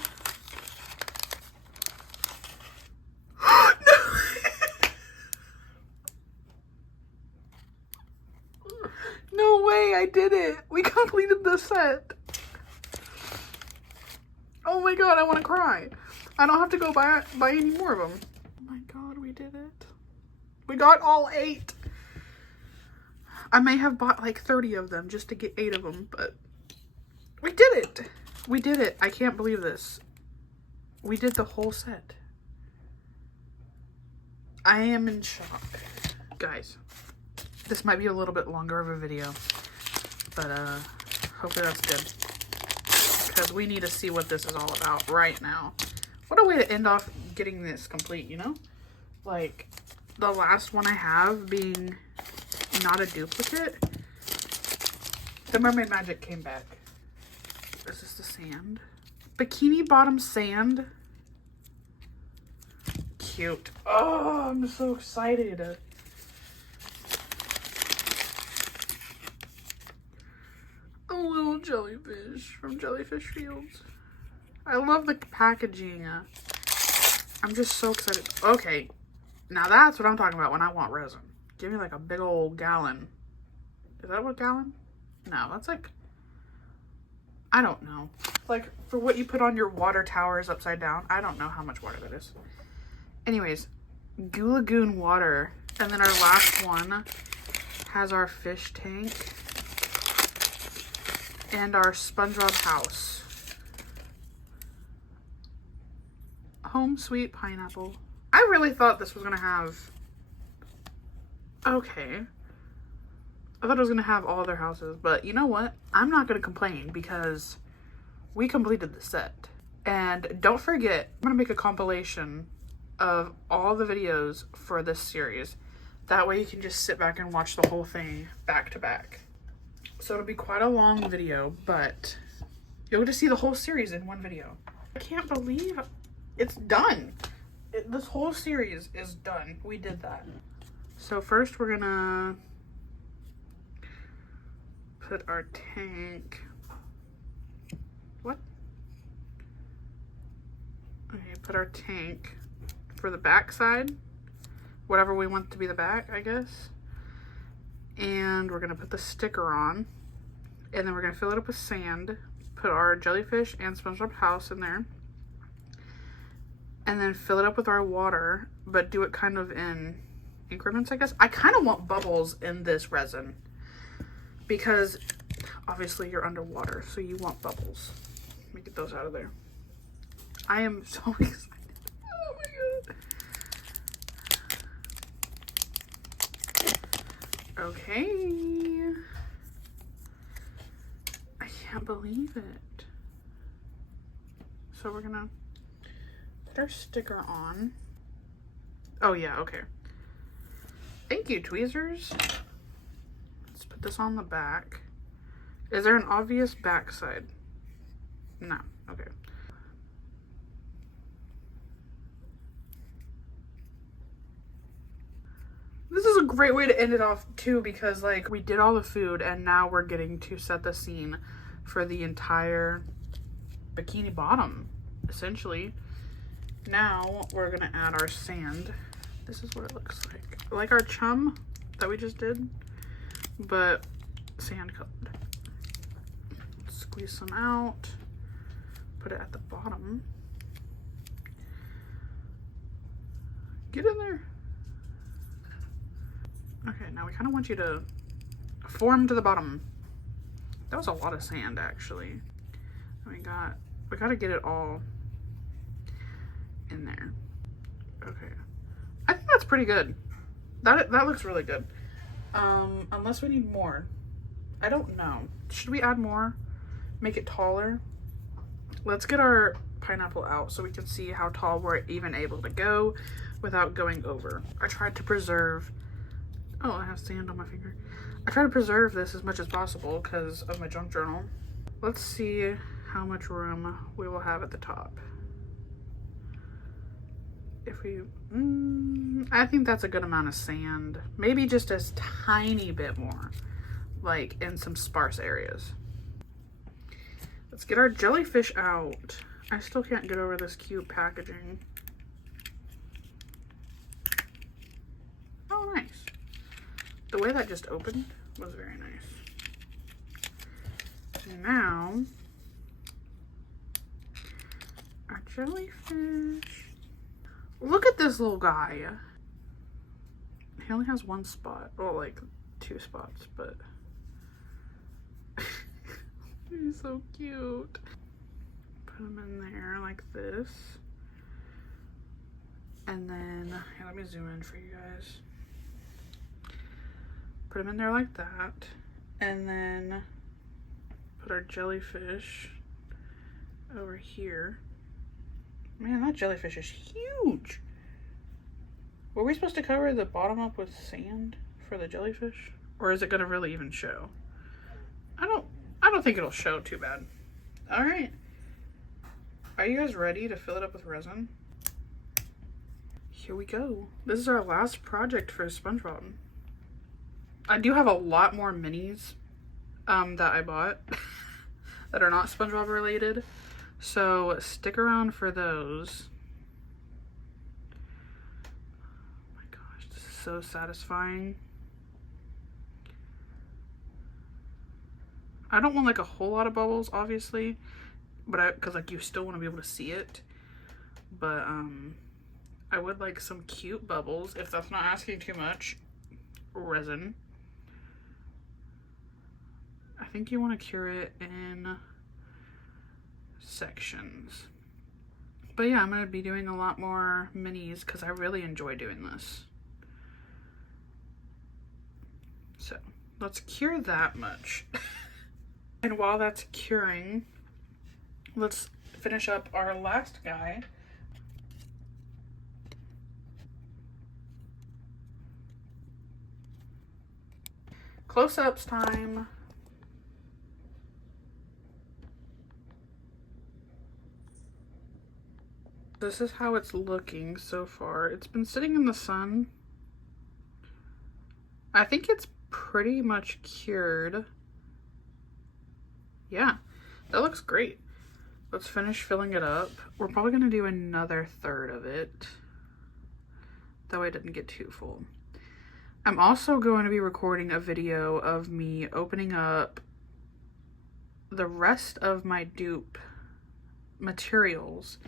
No way, I did it. We completed the set. Oh my god, I want to cry. I don't have to go buy any more of them. Oh my god, we did it. We got all 8. I may have bought like 30 of them just to get 8 of them, but we did it. We did it. I can't believe this. We did the whole set. I am in shock. Guys, this might be a little bit longer of a video, but hopefully that's good. Because we need to see what this is all about right now. What a way to end off getting this complete, you know? Like, the last one I have being not a duplicate. The Mermaid Magic came back. Is this the sand? Bikini bottom sand. Cute. Oh, I'm so excited. A little jellyfish from Jellyfish Fields. I love the packaging. I'm just so excited. Okay, now that's what I'm talking about when I want resin. Give me like a big old gallon. Is that what gallon? No, that's like, I don't know. Like for what you put on your water towers upside down. I don't know how much water that is. Anyways, Goo Lagoon water. And then our last one has our fish tank. and our SpongeBob house. Home Sweet Pineapple. I really thought this was gonna have, okay, I thought it was gonna have all their houses, but you know what? I'm not gonna complain because we completed the set. And don't forget, I'm gonna make a compilation of all the videos for this series. That way you can just sit back and watch the whole thing back to back. So it'll be quite a long video, but you'll just see the whole series in one video. I can't believe it's done. This whole series is done. We did that. So first we're gonna put our tank. What? Okay, put our tank for the back side. Whatever we want to be the back, I guess. And we're gonna put the sticker on. And then we're gonna fill it up with sand. Put our jellyfish and SpongeBob house in there. And then fill it up with our water, but do it kind of in increments, I guess. I kind of want bubbles in this resin because obviously you're underwater, so you want bubbles. Let me get those out of there. I am so excited. Oh my god. Okay. I can't believe it. So we're gonna put our sticker on. Oh yeah, okay. Thank you, tweezers. Let's put this on the back. Is there an obvious back side? No, okay. This is a great way to end it off too, because like we did all the food and now we're getting to set the scene for the entire Bikini Bottom, essentially. Now we're gonna add our sand. This is what it looks like our chum that we just did, but sand colored. Squeeze some out, put it at the bottom. Get in there. Okay, now we kind of want you to form to the bottom. That was a lot of sand, actually. We gotta get it all in there. Okay, I think that's pretty good. That looks really good. Unless we need more. I don't know. Should we add more? Make it taller? Let's get our pineapple out so we can see how tall we're even able to go without going over. I tried to preserve. Oh, I have sand on my finger. I try to preserve this as much as possible because of my junk journal. Let's see how much room we will have at the top. If we, I think that's a good amount of sand. Maybe just a tiny bit more, like in some sparse areas. Let's get our jellyfish out. I still can't get over this cute packaging. Oh, nice. The way that just opened was very nice. Now, our jellyfish. Look at this little guy. He only has one spot. Well, like 2 spots, but he's so cute. Put him in there like this. And then, here, let me zoom in for you guys. Put him in there like that. And then put our jellyfish over here. Man, that jellyfish is huge. Were we supposed to cover the bottom up with sand for the jellyfish? Or is it gonna really even show? I don't think it'll show too bad. All right. Are you guys ready to fill it up with resin? Here we go. This is our last project for SpongeBob. I do have a lot more minis that I bought that are not SpongeBob related. So stick around for those. Oh my gosh, this is so satisfying. I don't want like a whole lot of bubbles, obviously, but because like you still want to be able to see it. But I would like some cute bubbles if that's not asking too much. Resin. I think you want to cure it in sections. But yeah, I'm going to be doing a lot more minis because I really enjoy doing this. So let's cure that much. And while that's curing, let's finish up our last guy. Close-ups time. This is how it's looking so far. It's been sitting in the sun. I think it's pretty much cured. Yeah, that looks great. Let's finish filling it up. We're probably gonna do another third of it. That way it didn't get too full. I'm also going to be recording a video of me opening up the rest of my dupe materials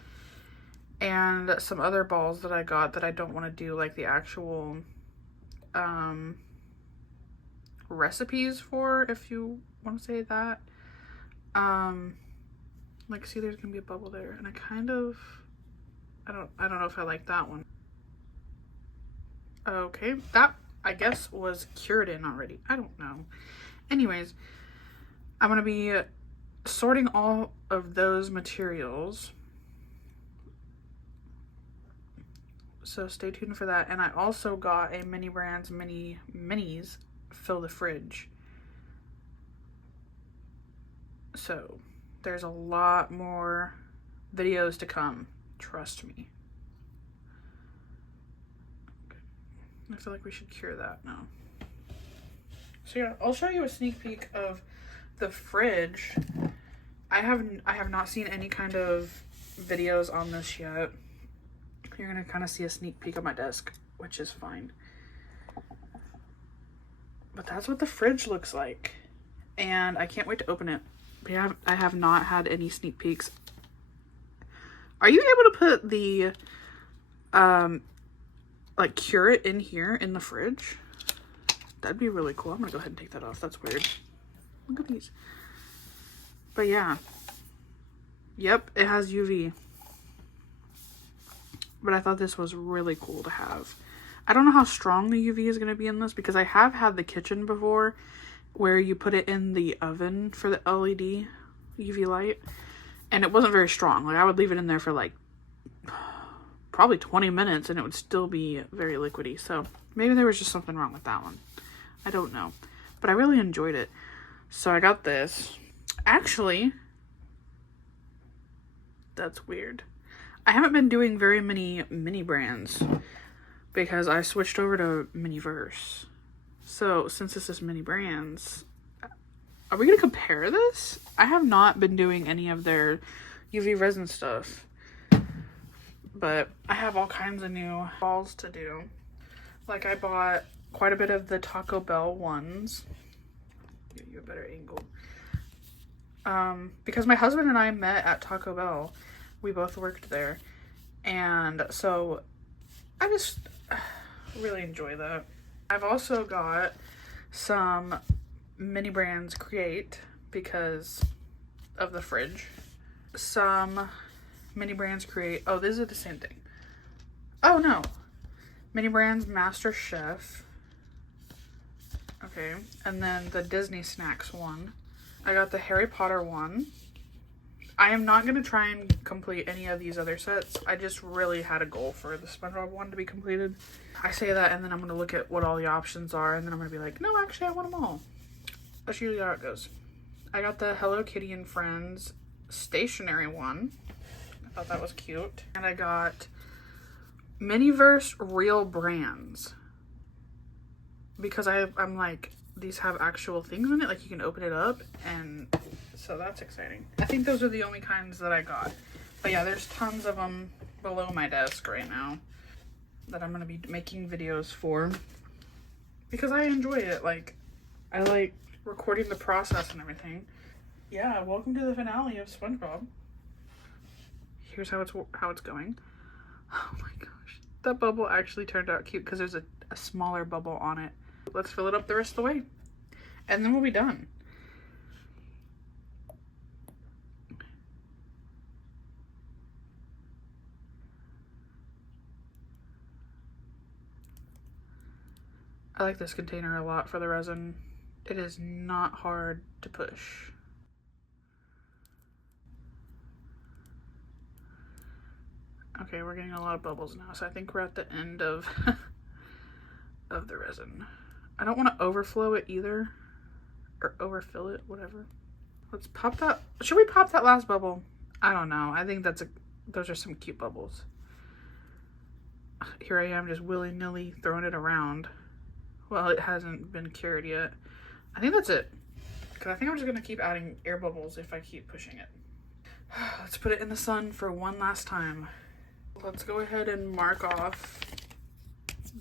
and some other balls that I got that I don't want to do like the actual recipes for, if you want to say that. Like, see, there's gonna be a bubble there, and I don't know if I like that one. Okay, that I guess was cured in already. I don't know. Anyways, I'm gonna be sorting all of those materials, so stay tuned for that. And I also got a Mini Brands minis fill the fridge. So there's a lot more videos to come, trust me. Okay. I feel like we should cure that now. So yeah, I'll show you a sneak peek of the fridge. I have not seen any kind of videos on this yet. You're gonna kind of see a sneak peek of my desk, which is fine. But that's what the fridge looks like. And I can't wait to open it. I have not had any sneak peeks. Are you able to put the like cure it in here in the fridge? That'd be really cool. I'm gonna go ahead and take that off. That's weird. Look at these. But yeah. Yep, it has UV. But I thought this was really cool to have. I don't know how strong the UV is going to be in this because I have had the kitchen before where you put it in the oven for the LED UV light, and it wasn't very strong. Like, I would leave it in there for like probably 20 minutes and it would still be very liquidy. So maybe there was just something wrong with that one. I don't know, but I really enjoyed it. So I got this. Actually, that's weird. I haven't been doing very many mini brands because I switched over to Miniverse. So since this is mini brands, are we gonna compare this? I have not been doing any of their UV resin stuff, but I have all kinds of new balls to do. Like, I bought quite a bit of the Taco Bell ones. Give you a better angle. Because my husband and I met at Taco Bell. We both worked there. And so I just really enjoy that. I've also got some Mini Brands Create because of the fridge. Some Mini Brands Create. Oh, these are the same thing. Oh, no. Mini Brands Master Chef. Okay. And then the Disney Snacks one. I got the Harry Potter one. I am not going to try and complete any of these other sets. I just really had a goal for the SpongeBob one to be completed. I say that and then I'm going to look at what all the options are and then I'm going to be like, no, actually I want them all. That's usually how it goes. I got the Hello Kitty and Friends stationery one. I thought that was cute. And I got Miniverse Real Brands. Because I'm like, these have actual things in it. Like, you can open it up, and so that's exciting. I think those are the only kinds that I got. But yeah, there's tons of them below my desk right now that I'm going to be making videos for. Because I enjoy it. Like, I like recording the process and everything. Yeah, welcome to the finale of SpongeBob. Here's how it's going. Oh my gosh. That bubble actually turned out cute because there's a smaller bubble on it. Let's fill it up the rest of the way. And then we'll be done. I like this container a lot for the resin. It is not hard to push. Okay, we're getting a lot of bubbles now, so I think we're at the end of of the resin. I don't want to overflow it either, or overfill it, whatever. Let's pop that. Should we pop that last bubble? I don't know. I think those are some cute bubbles. Here I am just willy-nilly throwing it around. Well, it hasn't been cured yet. I think that's it. Because I think I'm just going to keep adding air bubbles if I keep pushing it. Let's put it in the sun for one last time. Let's go ahead and mark off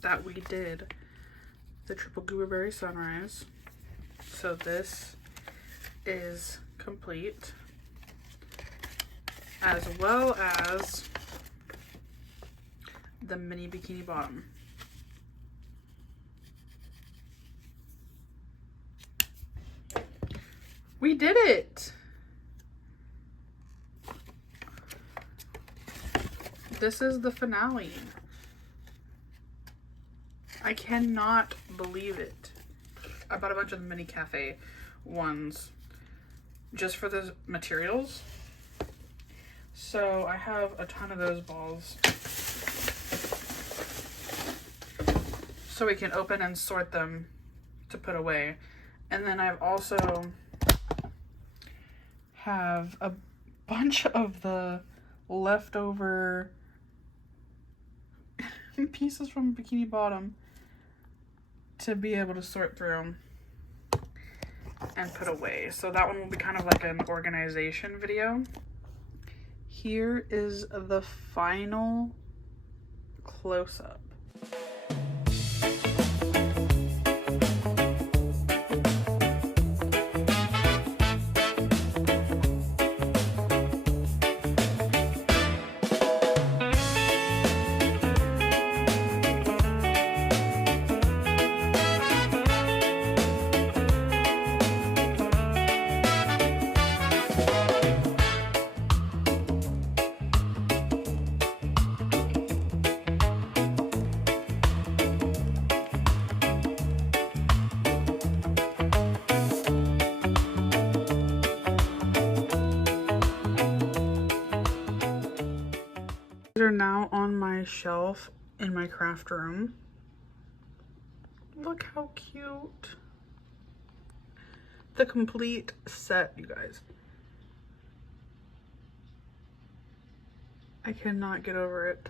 that we did the triple gooberberry sunrise. So this is complete, as well as the mini bikini bottom. We did it! This is the finale. I cannot believe it. I bought a bunch of the mini cafe ones just for the materials. So I have a ton of those balls. So we can open and sort them to put away. And then I've also have a bunch of the leftover pieces from Bikini Bottom to be able to sort through and put away. So that one will be kind of like an organization video. Here is the final close-up. These are now on my shelf in my craft room. Look how cute. The complete set, you guys. I cannot get over it.